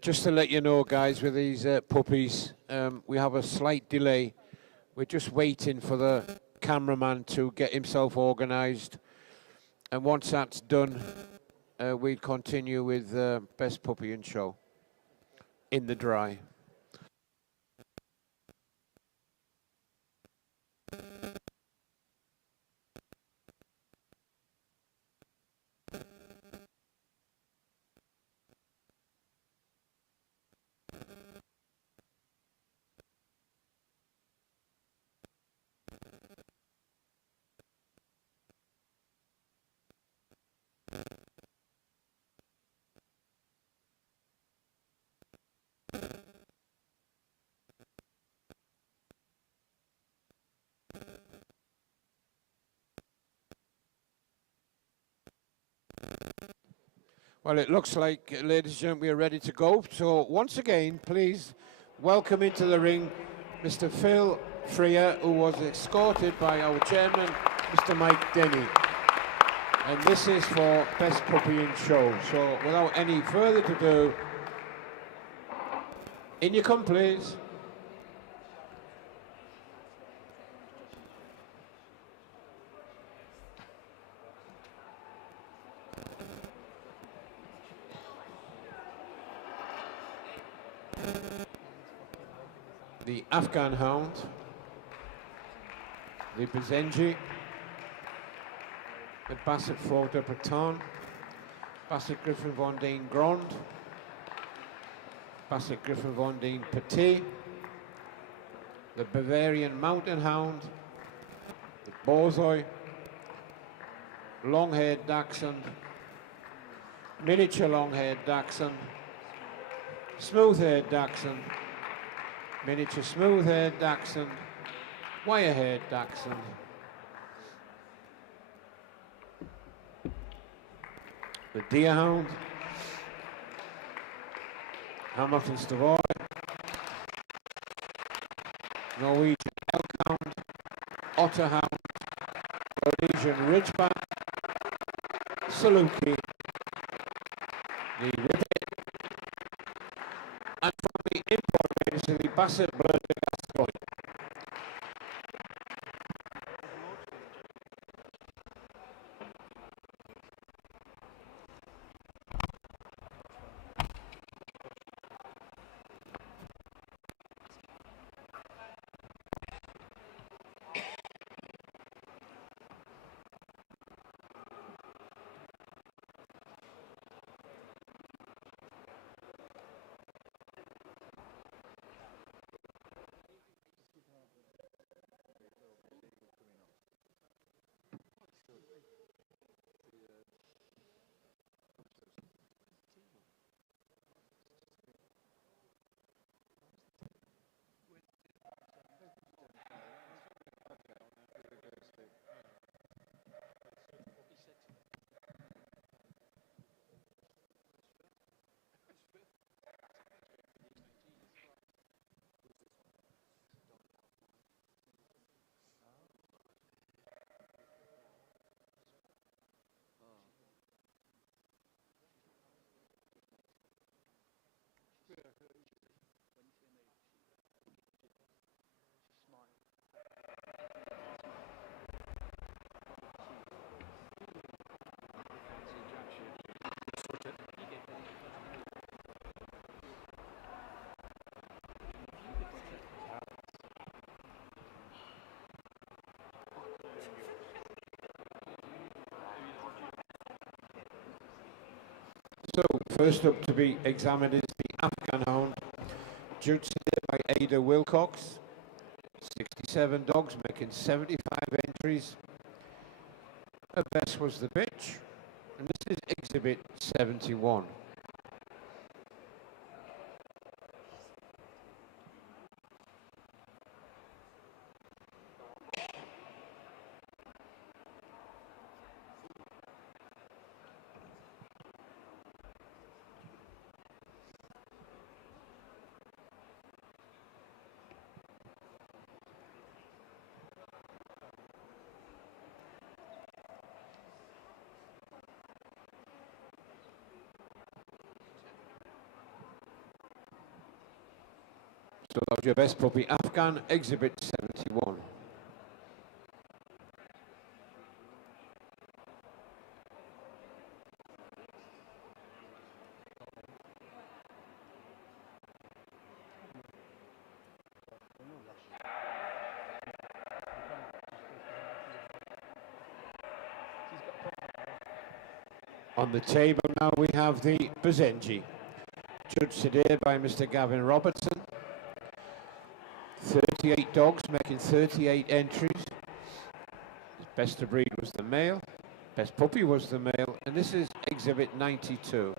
Just to let you know, guys, with these puppies, we have a slight delay. We're just waiting for the cameraman to get himself organised. And once that's done, we'll continue with Best Puppy and Show in the dry. Well, it looks like, ladies and gentlemen, we're ready to go. So once again, please welcome into the ring Mr. Phil Freer, who was escorted by our chairman, Mr. Mike Denny. And this is for Best Puppy and Show. So without any further ado, in you come, please. The Afghan Hound, the Bazenji, the Basset Fort de Breton, Basset Griffon Vendée Grand, Basset Griffon Vendée Petit, the Bavarian Mountain Hound, the Borzoi, long-haired Dachshund, miniature long-haired Dachshund, smooth-haired Dachshund, miniature smooth-haired Dachshund, wire-haired Dachshund, the Deerhound, Hamilton Stavoy, Norwegian Elkhound, Otterhound, Norwegian Ridgeback, Saluki, the Ribbit, and from the import agency, the Basset Bleu de Gascogne. So, first up to be examined is the Afghan Hound, judged today by Ada Wilcox. 67 dogs, making 75 entries. Her best was the bitch, and this is exhibit 71. your best puppy, Afghan, exhibit 71. On the table now we have the Bazenji, judged today by Mr. Gavin Robertson. 38 dogs making 38 entries. Best of breed was the male, best puppy was the male, and this is exhibit 92.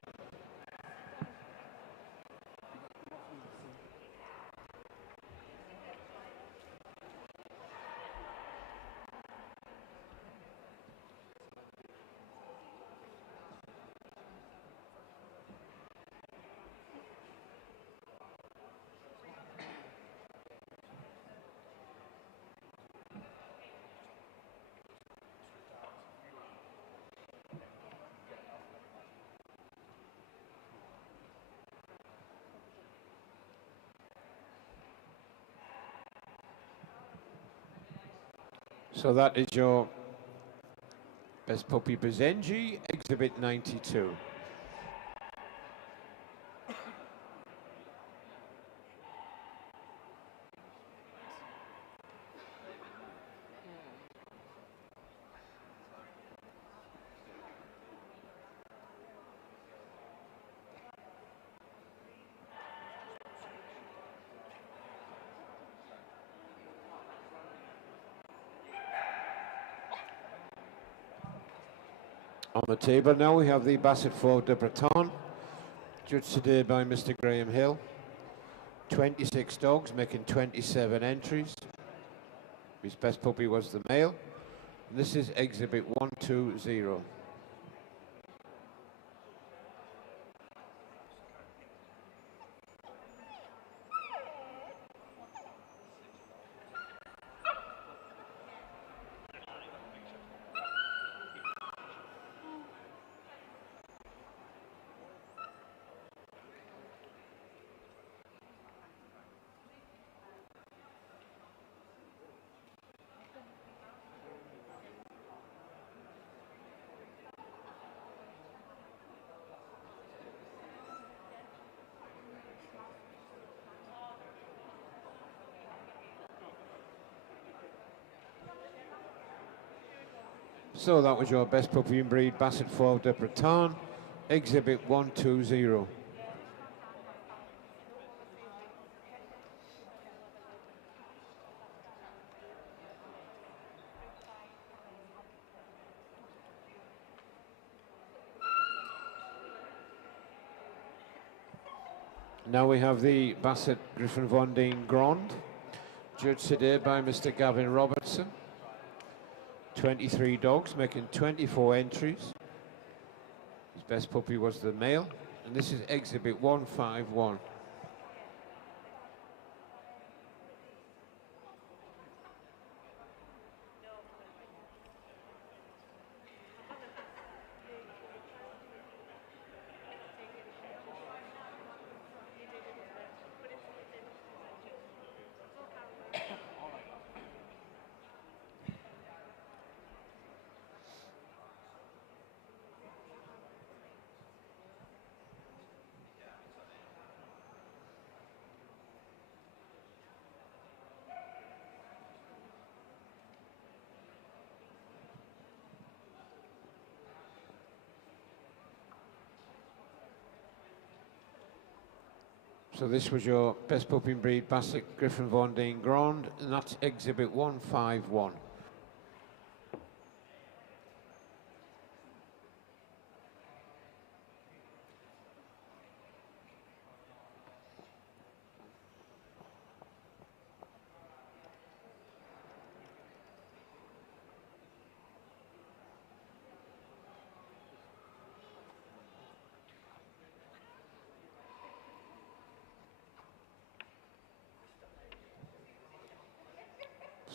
So that is your best puppy Bazenji, exhibit 92. On the table now we have the Basset Fort de Breton, judged today by Mr. Graham Hill. 26 dogs making 27 entries. His best puppy was the male. This is exhibit 120. So that was your best puppy and breed Basset Fort de Breton, exhibit 120. Now we have the Basset Griffon Von Deen Grand, judged today by Mr. Gavin Robertson. 23 dogs making 24 entries. His best puppy was the male, and this is exhibit 151. So this was your best puppy and breed Basset Griffon Von Deen Grand, and that's exhibit 151.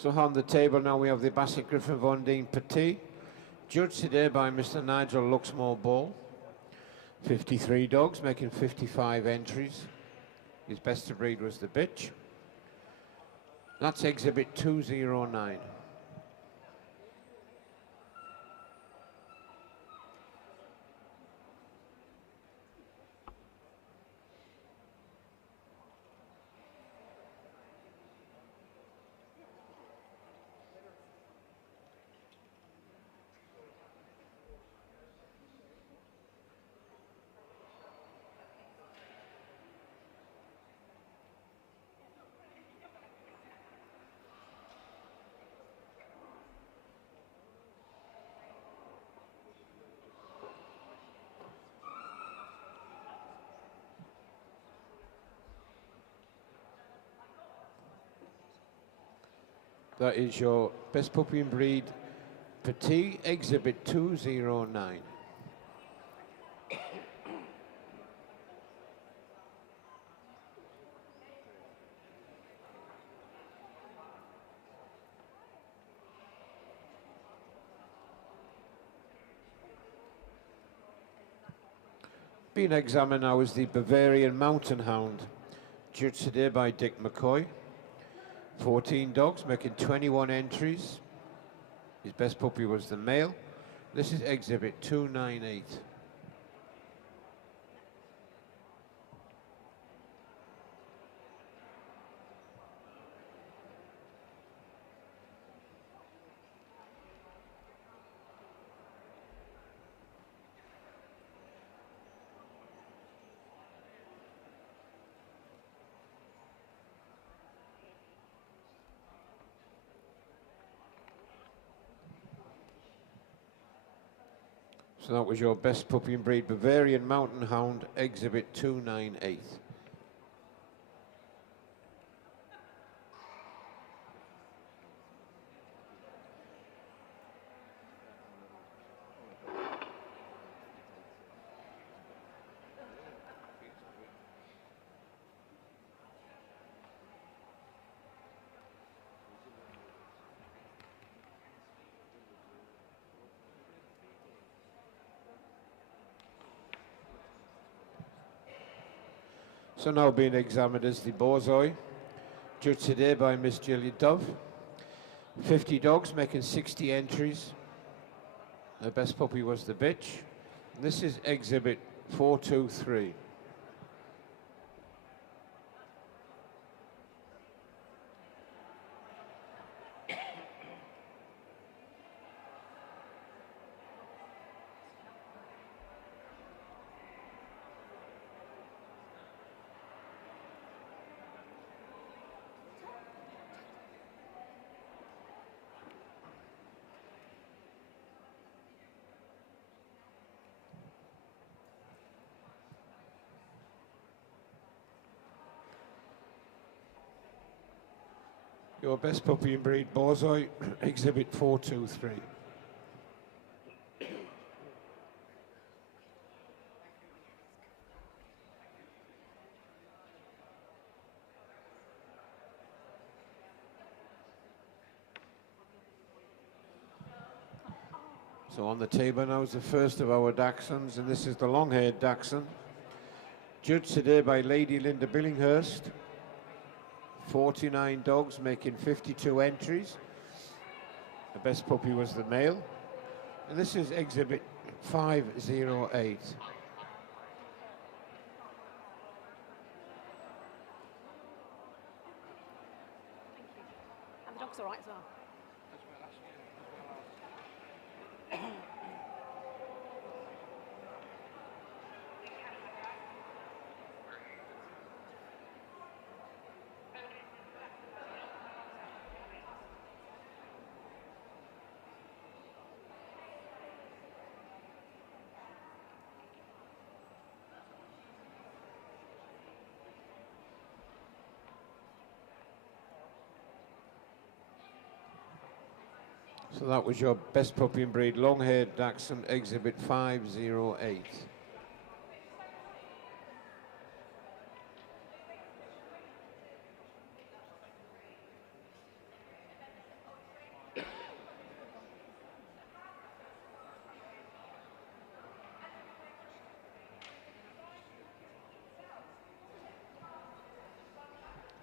So on the table now we have the Basset Griffon Von Deen Petit, judged today by Mr. Nigel Luxmore Ball. 53 dogs making 55 entries. His best to breed was the bitch. That's exhibit 209. That is your best puppy and breed Petit, exhibit 209. Being examined now is the Bavarian Mountain Hound, judged today by Dick McCoy. 14 dogs, making 21 entries. His best puppy was the male. This is exhibit 298. So that was your best puppy and breed Bavarian Mountain Hound, exhibit 298. So now being examined is the Borzoi, judged today by Miss Julia Dove. 50 dogs, making 60 entries. The best puppy was the bitch. This is exhibit 423. Your best puppy and breed Borzoi, exhibit 423. So on the table now is the first of our Dachshunds, and this is the long-haired Dachshund, judged today by Lady Linda Billinghurst. 49 dogs, making 52 entries. The best puppy was the male. And this is exhibit 508. And the dog's all right as well. So that was your best puppy and breed long-haired Dachshund, exhibit 508.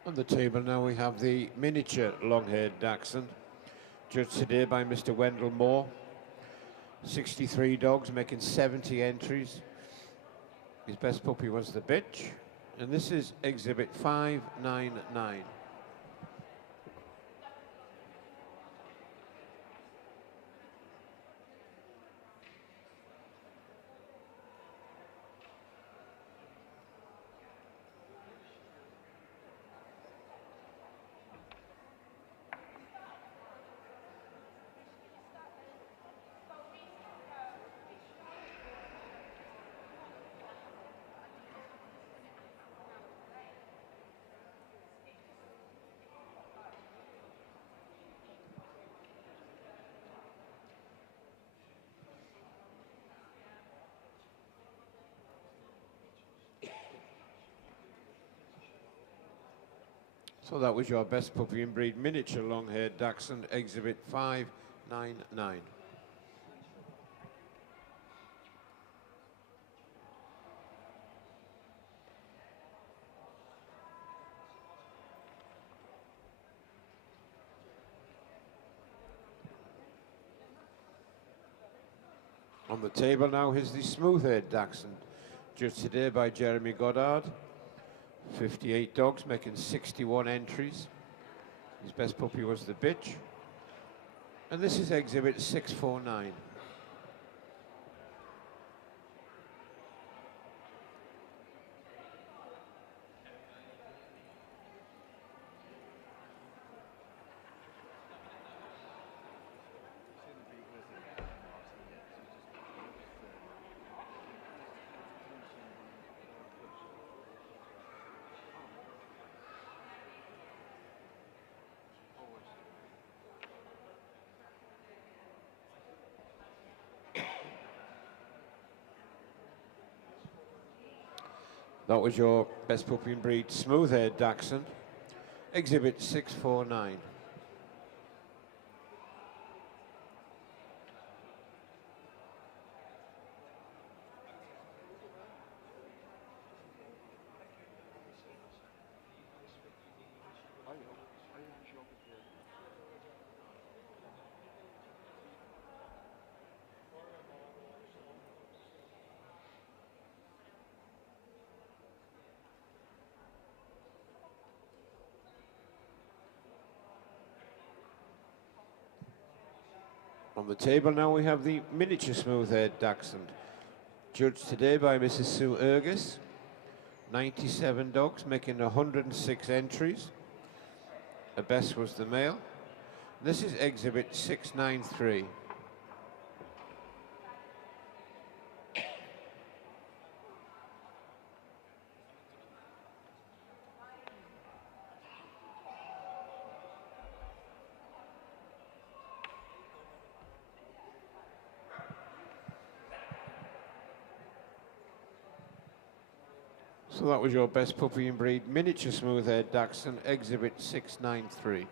On the table now we have the miniature long-haired Dachshund, judged today by Mr. Wendell Moore. 63 dogs, making 70 entries. His best puppy was the bitch, and this is exhibit 599. So that was your best puppy and breed miniature long-haired Dachshund, exhibit 599. On the table now is the smooth-haired Dachshund, judged today by Jeremy Goddard. 58 dogs, making 61 entries. His best puppy was the bitch. And this is exhibit 649. That was your best puppy and breed smooth-haired Dachshund, exhibit 649. On the table now we have the miniature smooth-haired Dachshund, judged today by Mrs. Sue Ergis. 97 dogs, making 106 entries. The best was the male. This is exhibit 693. So that was your best puppy and breed miniature smooth-haired Dachshund, exhibit 693.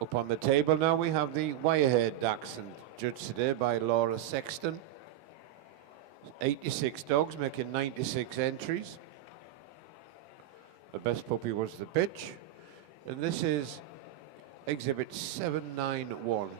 Up on the table now we have the wire-haired Dachshund, judged today by Laura Sexton. 86 dogs, making 96 entries. The best puppy was the bitch, and this is exhibit 791.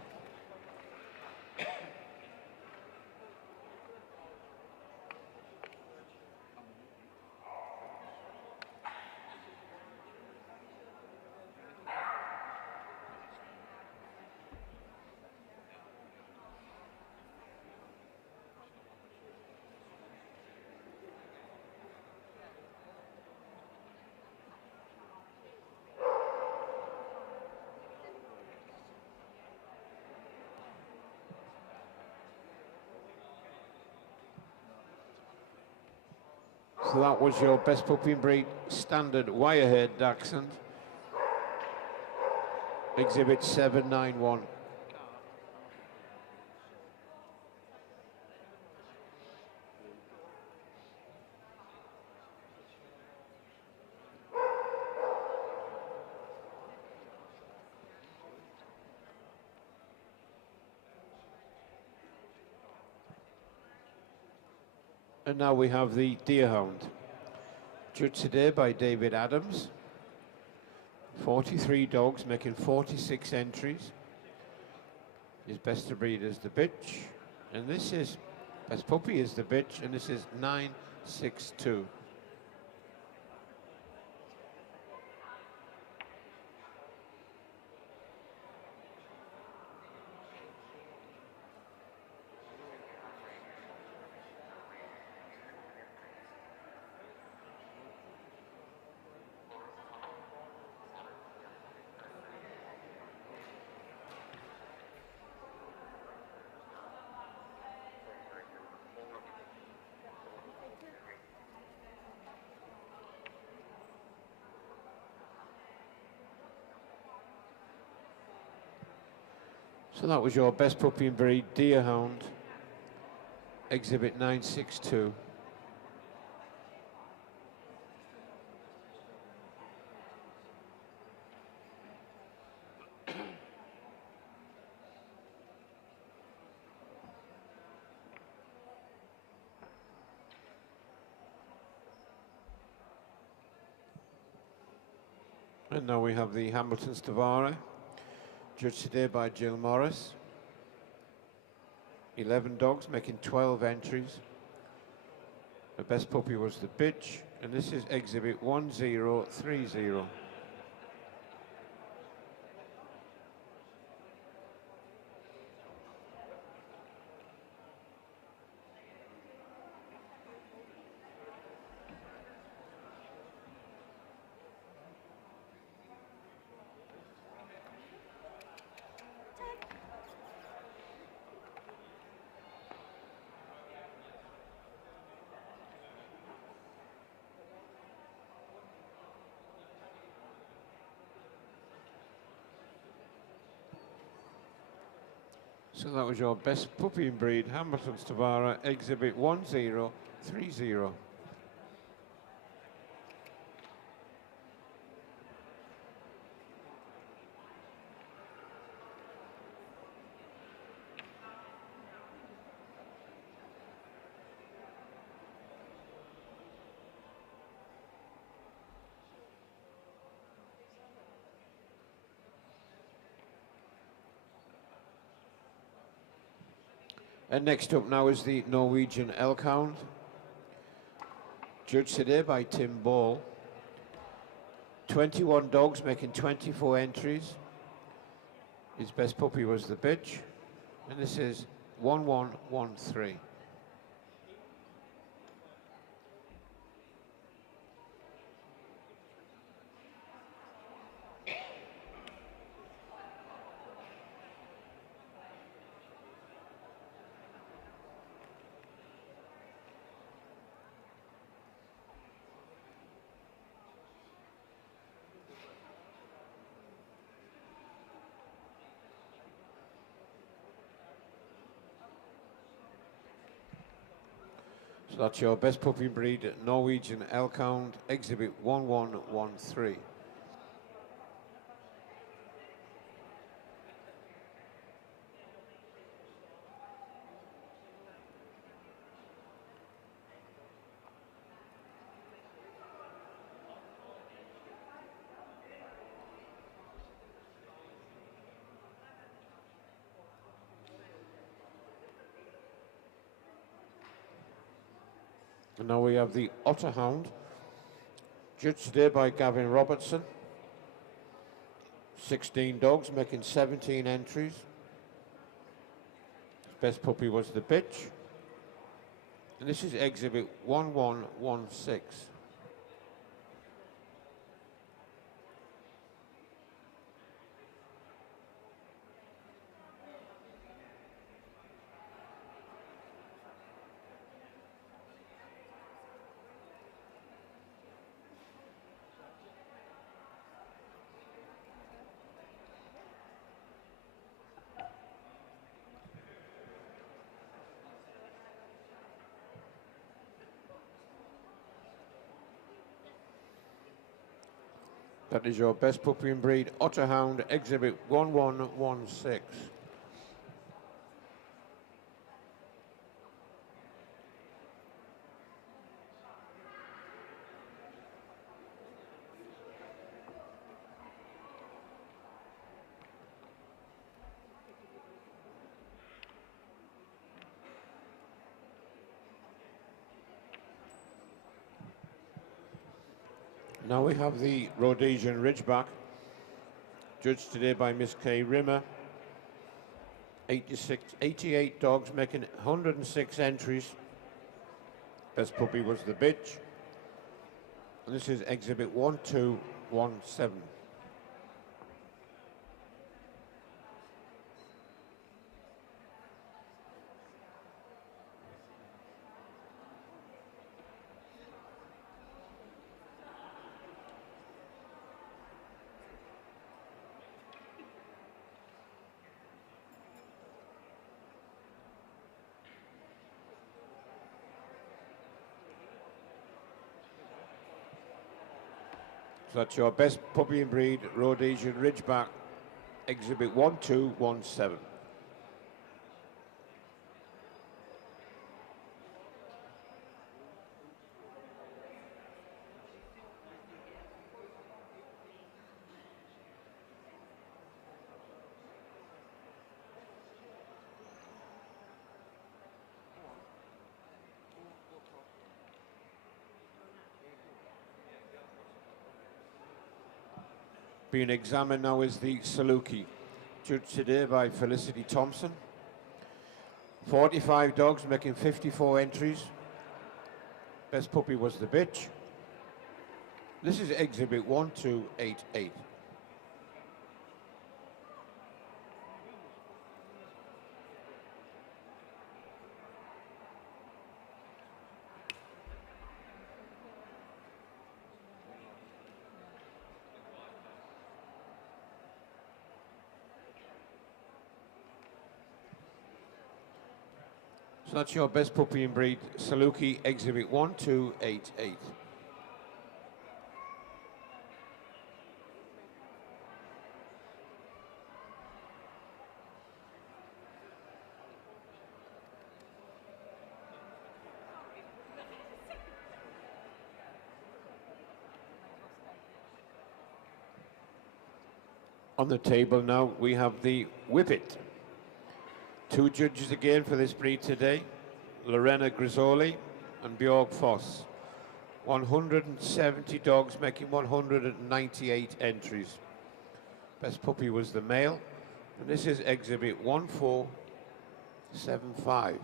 So that was your best puppy and breed standard wire-haired Dachshund, exhibit 791. And now we have the Deerhound. Judged today by David Adams. 43 dogs, making 46 entries. His best to breed is the bitch. And this is, best puppy is the bitch, and this is 962. So that was your best puppy and breed, Deerhound, exhibit 962. And now we have the Hamilton Stavara, judged today by Jill Morris. 11 dogs, making 12 entries. The best puppy was the bitch, and this is exhibit 1030. So that was your best puppy and breed, Hamilton Stavara, exhibit 1030. And next up now is the Norwegian Elkhound, judged today by Tim Ball. 21 dogs, making 24 entries. His best puppy was the bitch, and this is 1113. So that's your best puppy breed, Norwegian Elkhound, exhibit 1113. And now we have the Otterhound, judged today by Gavin Robertson. 16 dogs, making 17 entries. His best puppy was the bitch. And this is exhibit 1116. That is your best puppy and breed, Otterhound, exhibit 1116. Now we have the Rhodesian Ridgeback, judged today by Miss Kay Rimmer. 88 dogs making 106 entries. Best puppy was the bitch. And this is exhibit 1217. So that's your best puppy and breed, Rhodesian Ridgeback, exhibit 1217. Being examined now is the Saluki, judged today by Felicity Thompson. 45 dogs making 54 entries. Best puppy was the bitch. This is exhibit 1288. So that's your best puppy and breed, Saluki, exhibit 1288. On the table now we have the Whippet. Two judges again for this breed today, Lorena Grisoli and Bjorg Foss. 170 dogs making 198 entries. Best puppy was the male, and this is exhibit 1475.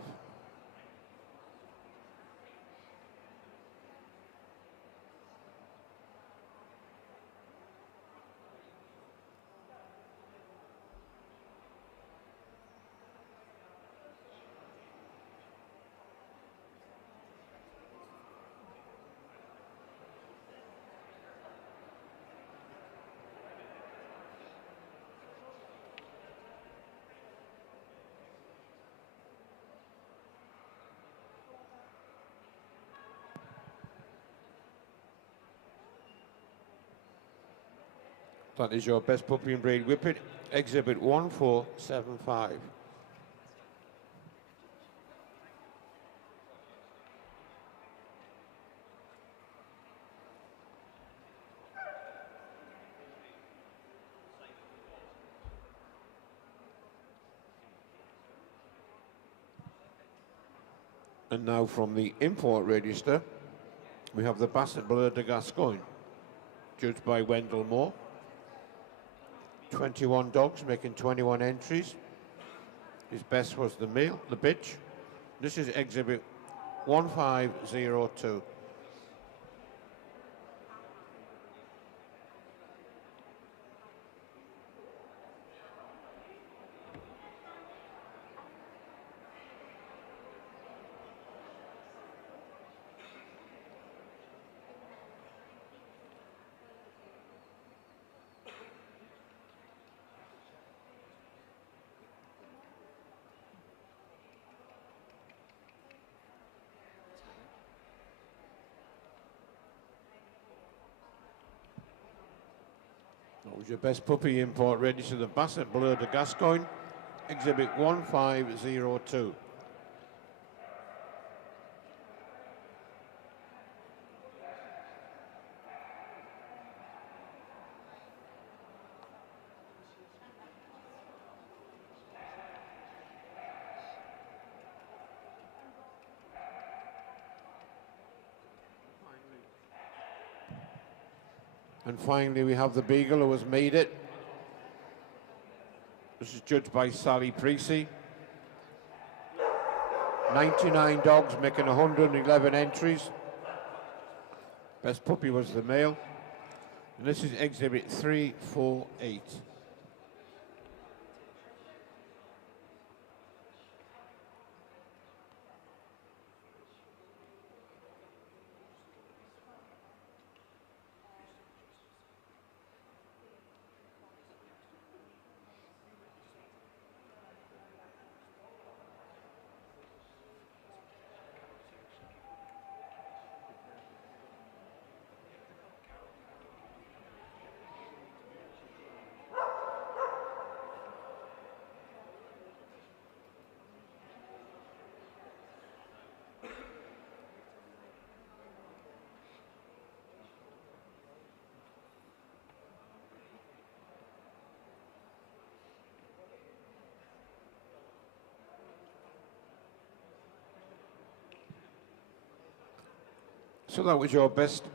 That is your best puppy and breed Whippet, exhibit 1475. And now from the import register, we have the Basset Bleu de Gascogne, judged by Wendell Moore. 21 dogs making 21 entries. His best was the male, the bitch. This is exhibit 1502. That was your best puppy import register, the Basset Bleu de Gascogne, exhibit 1502. And finally, we have the Beagle who has made it. This is judged by Sally Precy. 99 dogs making 111 entries. Best puppy was the male. And this is exhibit 348. So that was your best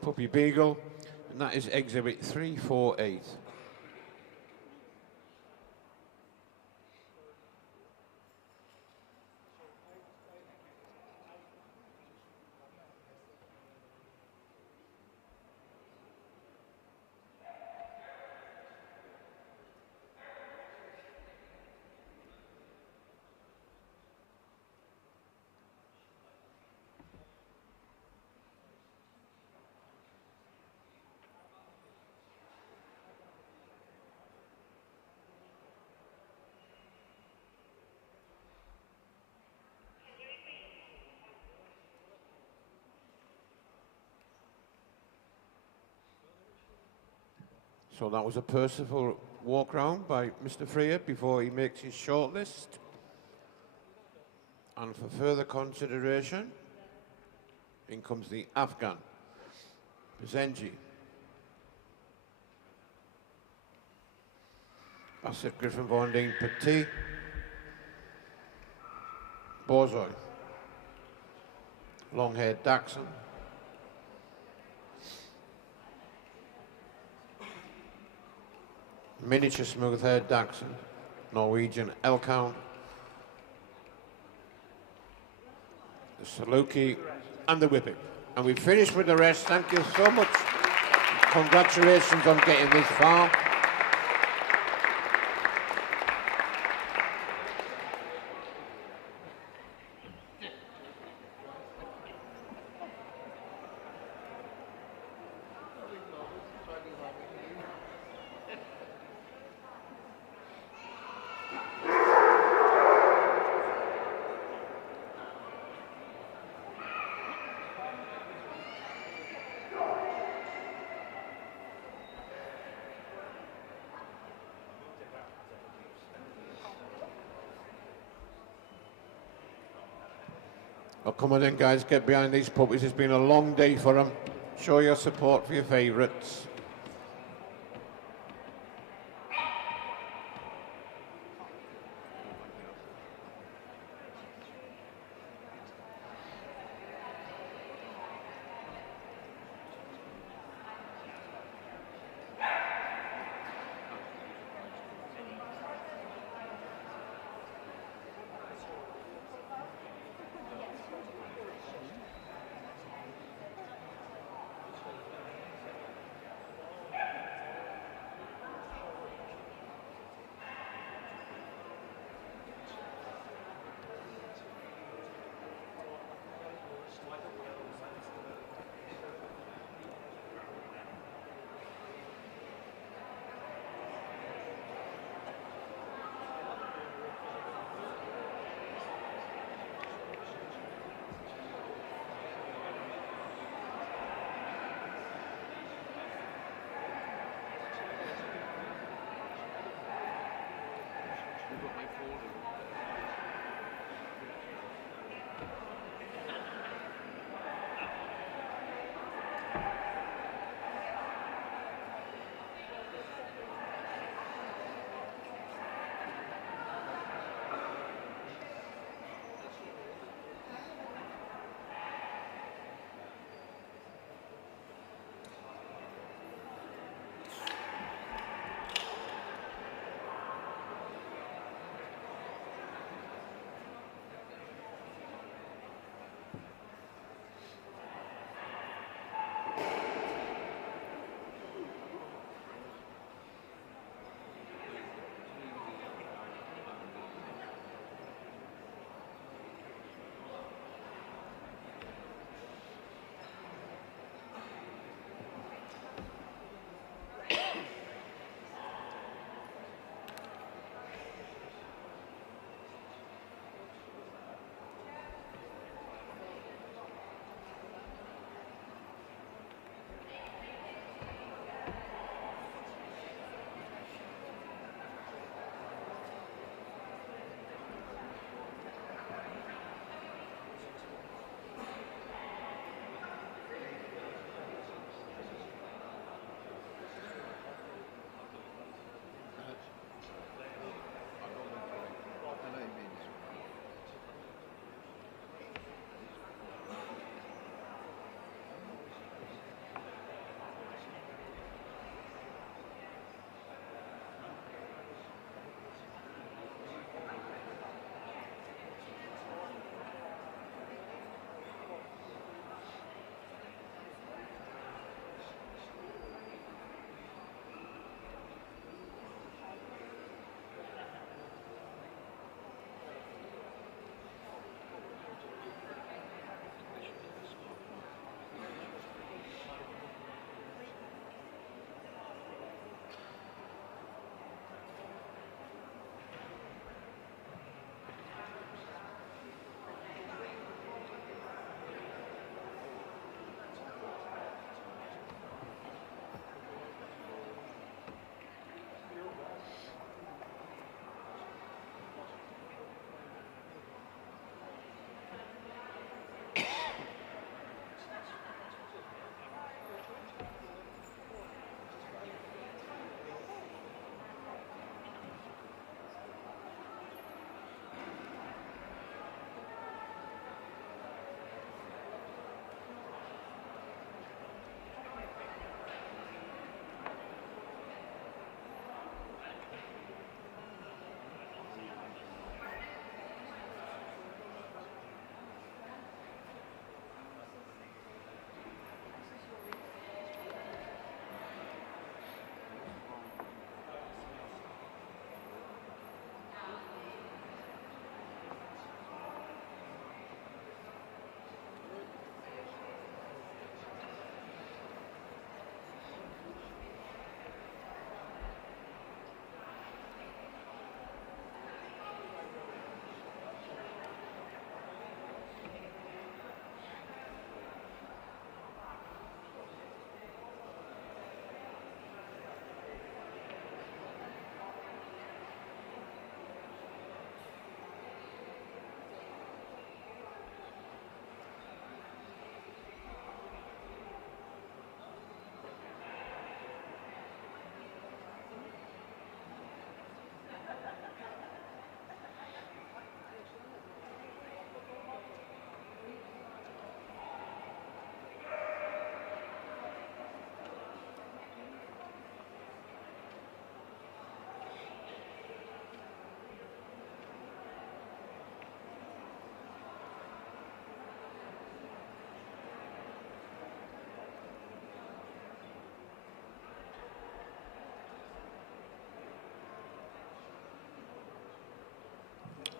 puppy Beagle, and that is exhibit 348. So that was a Percival walk round by Mr. Freer before he makes his shortlist. And for further consideration, in comes the Afghan, Zenji, Basset Griffin Bonding Petit, Borzoi, long-haired Dachshund, miniature smooth-haired Dachshund, Norwegian Elkhound, the Saluki, and the Whippet. And we've finished with the rest. Thank you so much. Congratulations on getting this far. Oh, come on in, guys, get behind these puppies. It's been a long day for them. Show your support for your favourites.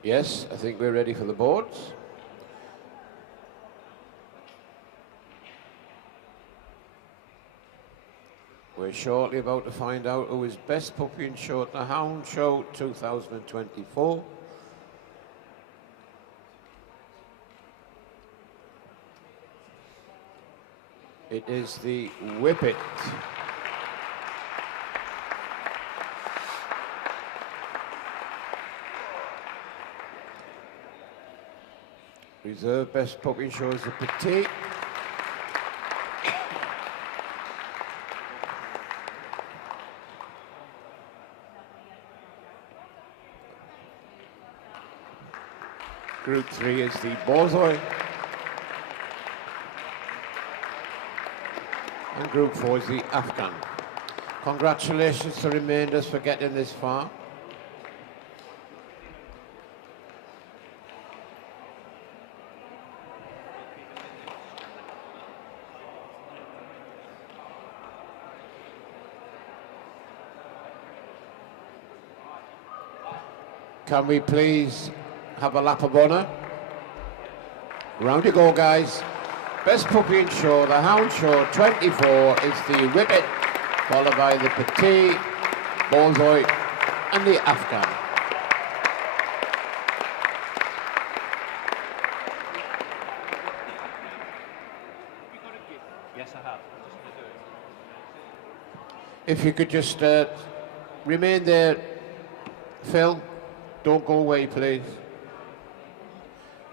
Yes, I think we're ready for the boards. We're shortly about to find out who is best puppy and show at the Houndshow 2024. It is the Whippet. Reserve best puppy show is the Petite. Group 3 is the Borzoi. And Group 4 is the Afghan. Congratulations to Remainders for getting this far. Can we please have a lap of honour? Round you go, guys. Best puppy in show, the Houndshow 24 is the Whippet, followed by the Petite, Borzoi, and the Afghan. Yes, I have. I'm just going to do it. If you could just remain there, Phil. Don't go away, please.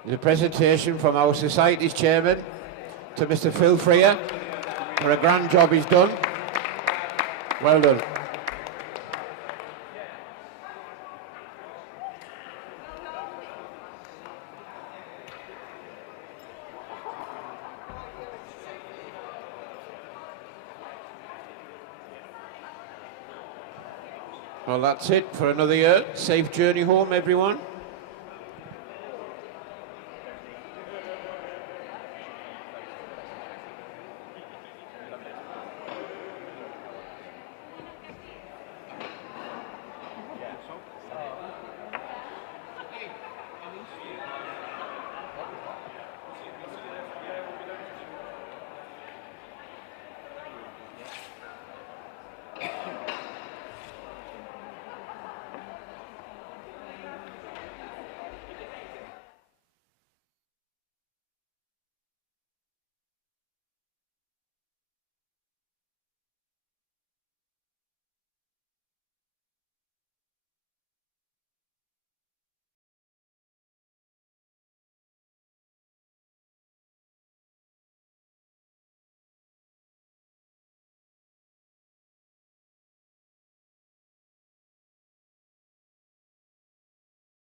The presentation from our Society's chairman to Mr. Phil Freer for a grand job he's done. Well done. Well, that's it for another year. Safe journey home, everyone.